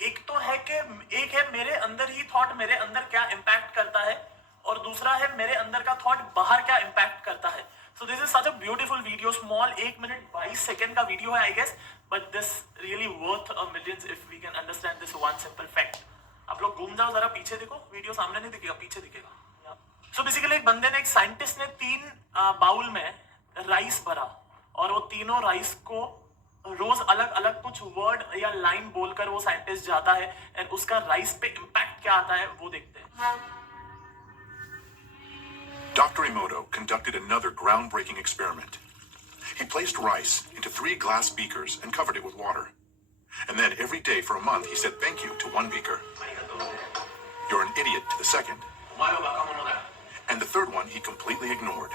एक तो है कि एक है मेरे अंदर ही थॉट मेरे अंदर क्या इम्पैक्ट करता है, और दूसरा है मेरे अंदर का थॉट बाहर क्या इम्पैक्ट करता है. So this is such a beautiful video, small 1 minute 22 second का वीडियो है I guess, but this really worth a millions if we can understand this one simple fact. आप लोग घूम जाओ जरा पीछे देखो, वीडियो सामने नहीं दिखेगा, पीछे दिखेगा. सो बेसिकली एक बंदे ने, एक साइंटिस्ट ने 3 बाउल में राइस भरा और वो तीनों राइस को रोज अलग अलग कुछ वर्ड या लाइन बोलकर वो साइंटिस्ट जाता है एंड उसका राइस पे इम्पैक्ट क्या आता है वो देखते हैं. Dr. Emoto conducted another groundbreaking experiment. He placed rice into 3 glass beakers and covered it with water. And then every day for a month, he said thank you to one beaker. You're an idiot to the second. And the third one he completely ignored.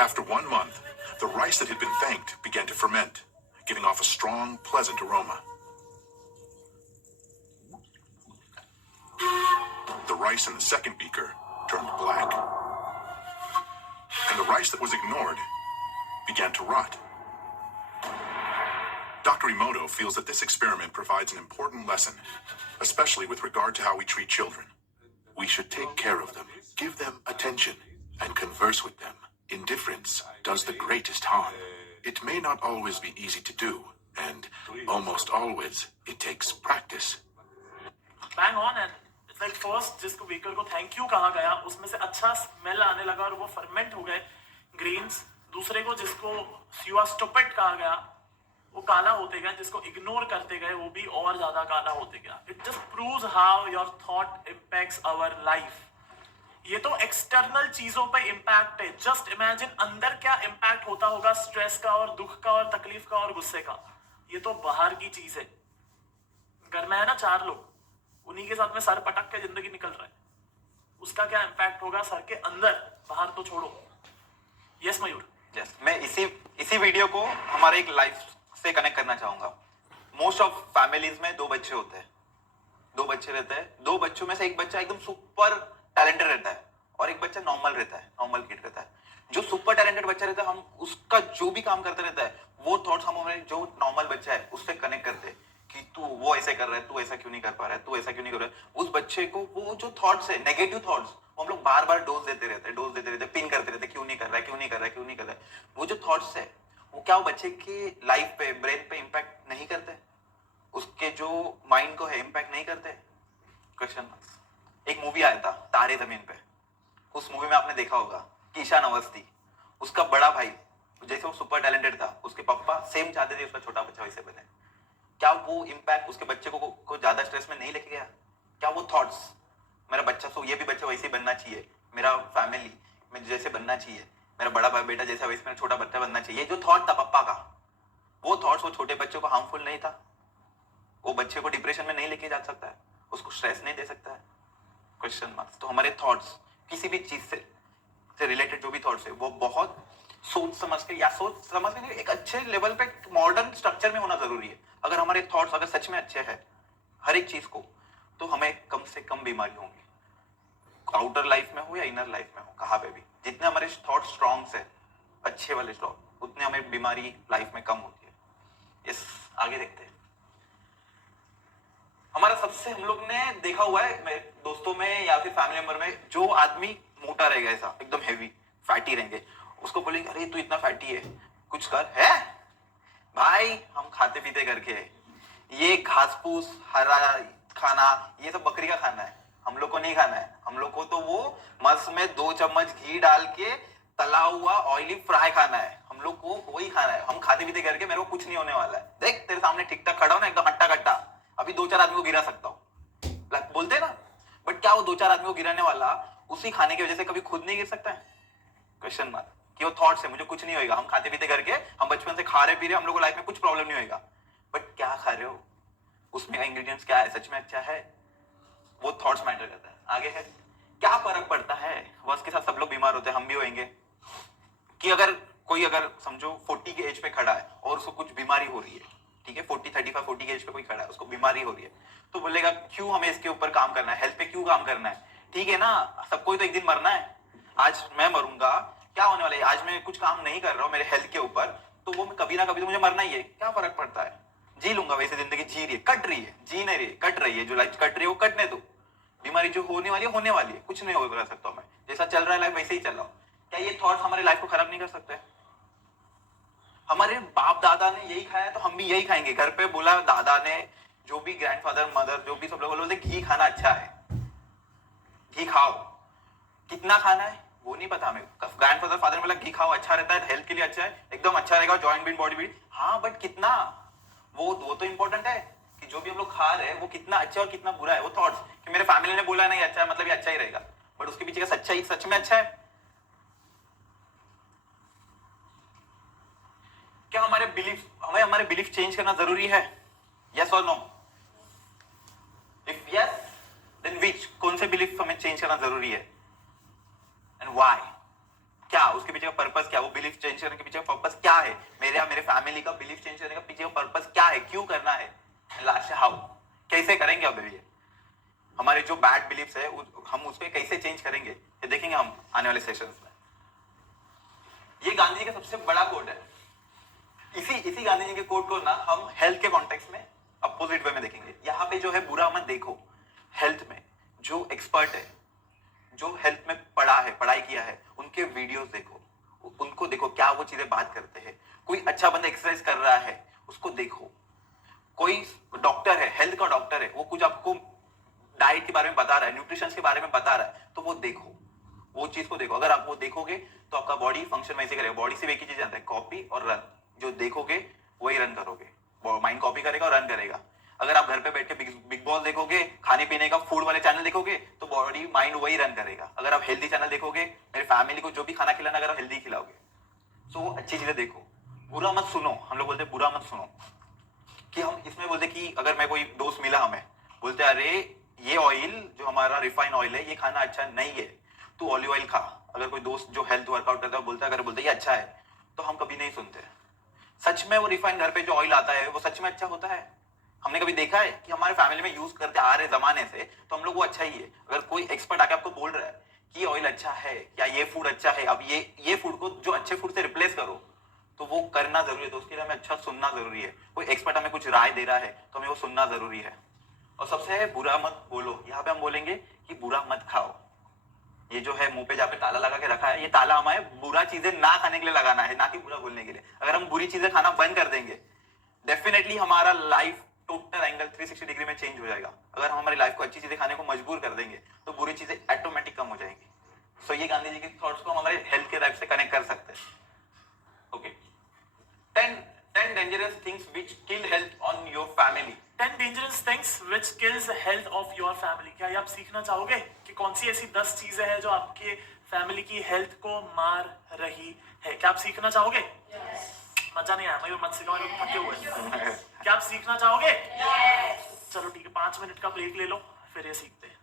After 1 month, the rice that had been thanked began to ferment, giving off a strong, pleasant aroma. The rice in the second beaker turned black. And the rice that was ignored began to rot. Dr. Emoto feels that this experiment provides an important lesson, especially with regard to how we treat children. We should take care of them, give them attention, and converse with them. Indifference does the greatest harm. It may not always be easy to do, and almost always it takes practice. Bang on, and it's like first जिसको beaker को thank you कहा गया, उसमें से अच्छा smell आने लगा और वो ferment हो गए grains. दूसरे को जिसको you are stupid कहा गया, वो काला होते गया, जिसको ignore करते गए वो भी और ज़्यादा काला होते गया. It just proves how your thought impacts our life. ये तो एक्सटर्नल चीजों पे इम्पैक्ट है. जस्ट इमेजिन अंदर क्या इम्पैक्ट होता होगा स्ट्रेस का और दुख का और तकलीफ का और गुस्से का. ये तो बाहर की चीज है. घर में है ना 4 लोग, उन्हीं के साथ में सर पटक के जिंदगी निकल रहा है. उसका क्या इम्पैक्ट होगा सर के अंदर, बाहर तो छोड़ो. यस मयूर. यस, मैं इसी वीडियो को हमारे एक लाइफ से कनेक्ट करना चाहूंगा. मोस्ट ऑफ फैमिलीज में 2 बच्चे होते हैं, 2 बच्चे रहते हैं. 2 बच्चों में से एक बच्चा एकदम सुपर टैलेंटेड रहता है और एक बच्चा नॉर्मल रहता है, नॉर्मल किड रहता है. जो सुपर टैलेंटेड बच्चा रहता है, हम उसका जो भी काम करते रहता है वो थॉट्स हम हमारे जो नॉर्मल बच्चा है उससे कनेक्ट करते हैं कि तू वो ऐसे कर रहा है, तू ऐसा क्यों नहीं कर पा रहा है, तू ऐसा क्यों नहीं कर रहा है. उस बच्चे को वो जो थॉट्स है, नेगेटिव थॉट्स, वो हम लोग बार बार डोज देते रहते, पिन करते रहते, क्यों नहीं कर रहा है, क्यों नहीं कर रहा है, क्यों नहीं कर रहा है. वो जो थॉट्स है वो क्या वो बच्चे के लाइफ पे, ब्रेन पे इम्पैक्ट नहीं करते, उसके जो माइंड को है इम्पैक्ट नहीं करते. Question marks. एक मूवी आया था तारे जमीन पे. उस मूवी में आपने देखा होगा कि ईशान अवस्थी, उसका बड़ा भाई जैसे वो सुपर टैलेंटेड था, उसके पापा सेम चाहते थे उसका छोटा बच्चा वैसे बने. क्या वो इम्पैक्ट उसके बच्चे को ज्यादा स्ट्रेस में नहीं लेके गया? क्या वो थॉट्स, मेरा बच्चा सो ये भी बच्चा वैसे ही बनना चाहिए, मेरा फैमिली में जैसे बनना चाहिए, मेरा बड़ा भाई बेटा जैसा वैसे मेरा छोटा बच्चा बनना चाहिए, जो थॉट था पापा का, वो थॉट्स वो छोटे बच्चों को हार्मफुल नहीं था. वो बच्चे को डिप्रेशन में नहीं लेके जा सकता है, उसको स्ट्रेस नहीं दे सकता है. Question marks. तो हमारे थॉट्स किसी भी चीज से रिलेटेड जो भी थॉट्स है वो बहुत सोच समझ के, या सोच समझ के एक अच्छे लेवल पे मॉडर्न स्ट्रक्चर में होना जरूरी है. अगर हमारे थॉट्स अगर सच में अच्छे हैं हर एक चीज को, तो हमें कम से कम बीमारी होंगी, आउटर लाइफ में हो या इनर लाइफ में हो, कहाँ पे भी. जितने हमारे थॉट स्ट्रॉन्ग है, अच्छे वाले स्ट्रॉन्ग, उतने हमें बीमारी लाइफ में कम होती है. यस, आगे देखते हैं. हमारा सबसे हम लोग ने देखा हुआ है मेरे दोस्तों में या फिर फैमिली मेंबर में, जो आदमी मोटा रहेगा, ऐसा एकदम हेवी फैटी रहेंगे, उसको बोलेंगे अरे तू इतना फैटी है, कुछ कर. है भाई, हम खाते पीते करके, ये घास फूस हरा खाना, ये सब बकरी का खाना है, हम लोग को नहीं खाना है. हम लोग को तो वो मस्त में 2 चम्मच घी डाल के तला हुआ ऑयली फ्राई खाना है. हम लोग को वही खाना है. हम खाते पीते करके मेरे को कुछ नहीं होने वाला है. देख तेरे सामने ठीक ठाक खड़ा हो ना, एकदम हट्टा कट्टा, अभी 2-4 आदमी को गिरा सकता हूँ, बोलते ना. बट क्या वो 2-4 आदमी को गिराने वाला उसी खाने की वजह से कभी खुद नहीं गिर सकता है? Question mark. कि वो थॉट्स है, मुझे कुछ नहीं होगा, हम खाते पीते करके, हम बचपन से खा रहे पी रहे, हम लोग को लाइफ में कुछ प्रॉब्लम नहीं होगा. बट क्या खा रहे हो, उसमें का इंग्रेडिएंट्स क्या है, सच में अच्छा है, वो थॉट्स मैटर करता है. आगे है, क्या फर्क पड़ता है, बस के साथ सब लोग बीमार होते हैं, हम भी होंगे. कि अगर कोई अगर समझो 40 के एज पे खड़ा है और उसको कुछ बीमारी हो रही है, ठीक है, 40 के एज पे कोई खड़ा है, उसको बीमारी हो रही है, तो बोलेगा क्यों हमें इसके ऊपर काम करना है, हेल्थ पे क्यों काम करना है. ठीक है ना, सबको तो एक दिन मरना है. आज मैं मरूंगा, क्या होने वाला है, आज मैं कुछ काम नहीं कर रहा हूँ मेरे हेल्थ के ऊपर, तो वो कभी ना कभी तो मुझे मरना ही है. क्या फर्क पड़ता है, जी लूंगा. वैसे जिंदगी जी रही है, कट रही है, जी नहीं रही, कट रही है. जो लाइफ कट रही है वो कटने दो. बीमारी जो होने वाली है होने वाली है, कुछ नहीं हो सकता मैं, जैसा चल रहा है लाइफ वैसे ही चल रहा हूँ. क्या ये थॉट्स हमारे लाइफ को खराब नहीं कर सकते? हमारे बाप दादा ने यही खाया तो हम भी यही खाएंगे. घर पे बोला दादा ने, जो भी ग्रैंडफादर मदर जो भी सब लोग बोलते घी खाना अच्छा है, घी खाओ. कितना खाना है वो नहीं पता हमें. ग्रैंडफादर फादर ने बोला घी खाओ, अच्छा रहता है, हेल्थ के लिए अच्छा है, एकदम अच्छा रहेगा, जॉइंट भी बॉडी भी. हाँ, बट कितना, वो तो इंपॉर्टेंट है कि जो भी हम लोग खा रहे हैं वो कितना अच्छा और कितना बुरा है। वो थॉट्स कि मेरे फैमिली ने बोला नहीं अच्छा है मतलब ये अच्छा ही रहेगा, बट उसके पीछे का सच्चाई सच में अच्छा है क्या? हमारे बिलीफ चेंज करना जरूरी है? यस और no? If yes then which, कौन से बिलीफ हमें चेंज करना जरूरी है एंड व्हाई? क्या उसके पीछे का पर्पस क्या? वो बिलीफ चेंज करने के पीछे का पर्पस क्या है? मेरे फैमिली का बिलीफ चेंज करने का पीछे का पर्पस क्या है? क्यों करना है? लास्ट हाउ, कैसे करेंगे? अब ये हमारे जो बैड बिलीफ्स है हम उसको कैसे चेंज करेंगे ये देखेंगे हम आने वाले सेशंस में। ये गांधी जी का सबसे बड़ा कोट है। इसी गांधी जी के कोट को ना हम हेल्थ के कॉन्टेक्स्ट में अपोजिट वे में देखेंगे। यहाँ पे जो है बुरा मत देखो, हेल्थ में जो एक्सपर्ट है, जो हेल्थ में पढ़ा है, पढ़ाई किया है, उनके वीडियोस देखो, उनको देखो क्या वो चीजें बात करते हैं। कोई अच्छा बंदा एक्सरसाइज कर रहा है उसको देखो, कोई डॉक्टर है, हेल्थ का डॉक्टर है, वो कुछ आपको डाइट के बारे में बता रहा है, न्यूट्रिशन के बारे में बता रहा है, तो वो देखो, वो चीज को देखो। अगर आप वो देखोगे तो आपका बॉडी फंक्शन वैसे करेगा। बॉडी से एक ही चीज जानता है, कॉपी और रन। जो देखोगे वही रन करोगे, माइंड कॉपी करेगा और रन करेगा। अगर आप घर पे बैठ के बिग बॉस देखोगे, खाने पीने का फूड वाले चैनल देखोगे, तो बॉडी माइंड वही रन करेगा। अगर आप हेल्दी चैनल देखोगे, मेरी फैमिली को जो भी खाना खिलाना, अगर आप हेल्दी खिलाओगे, तो अच्छी चीजें देखो। बुरा मत सुनो, हम लोग बोलते बुरा मत सुनो, कि हम इसमें बोलते कि अगर मैं कोई दोस्त मिला हमें, बोलते अरे ये ऑयल जो हमारा रिफाइन ऑयल है ये खाना अच्छा नहीं है, तू ऑलिव ऑयल खा। अगर कोई दोस्त जो हेल्थ वर्कआउट करता है बोलता है, अगर बोलते ये अच्छा है, तो हम कभी नहीं सुनते। सच में वो रिफाइन घर पे जो ऑयल आता है वो सच में अच्छा होता है? हमने कभी देखा है कि हमारे फैमिली में यूज करते आ रहे जमाने से, तो हम लोग वो अच्छा ही है। अगर कोई एक्सपर्ट आके आपको बोल रहा है कि ऑयल अच्छा है या ये फूड अच्छा है, अब ये फूड को जो अच्छे फूड से रिप्लेस करो, तो वो करना जरूरी है। तो उसके लिए हमें अच्छा सुनना जरूरी है। कोई एक्सपर्ट हमें कुछ राय दे रहा है तो हमें वो सुनना जरूरी है। और सबसे है बुरा मत बोलो। यहाँ पे हम बोलेंगे कि बुरा मत खाओ। ये जो है मुंह पे जहाँ पे ताला लगा के रखा है, ये ताला हमें बुरा चीजें ना खाने के लिए लगाना है, ना कि बुरा बोलने के लिए। अगर हम बुरी चीजें खाना बंद कर देंगे, डेफिनेटली हमारा लाइफ टोटल एंगल 360 डिग्री में चेंज हो जाएगा। अगर हम हमारी लाइफ को अच्छी चीजें खाने को मजबूर कर देंगे तो बुरी चीजें ऑटोमेटिक कम हो जाएंगी। सो ये गांधी जी के थॉट्स को हम हमारे हेल्थ के लाइफ से कनेक्ट कर सकते हैं। Okay, 10 dangerous things which kill health on your family. 10 dangerous things which kills the health of your family। क्या ये आप सीखना चाहोगे कि कौन सी ऐसी 10 चीजें हैं जो आपके फैमिली की हेल्थ को मार रही है? क्या आप सीखना चाहोगे? yes. मजा नहीं आया, मैं मत सिखाओ, लोग थके हुए हैं। क्या आप सीखना चाहोगे? yes. चलो ठीक है, 5 मिनट का ब्रेक ले लो, फिर ये सीखते हैं।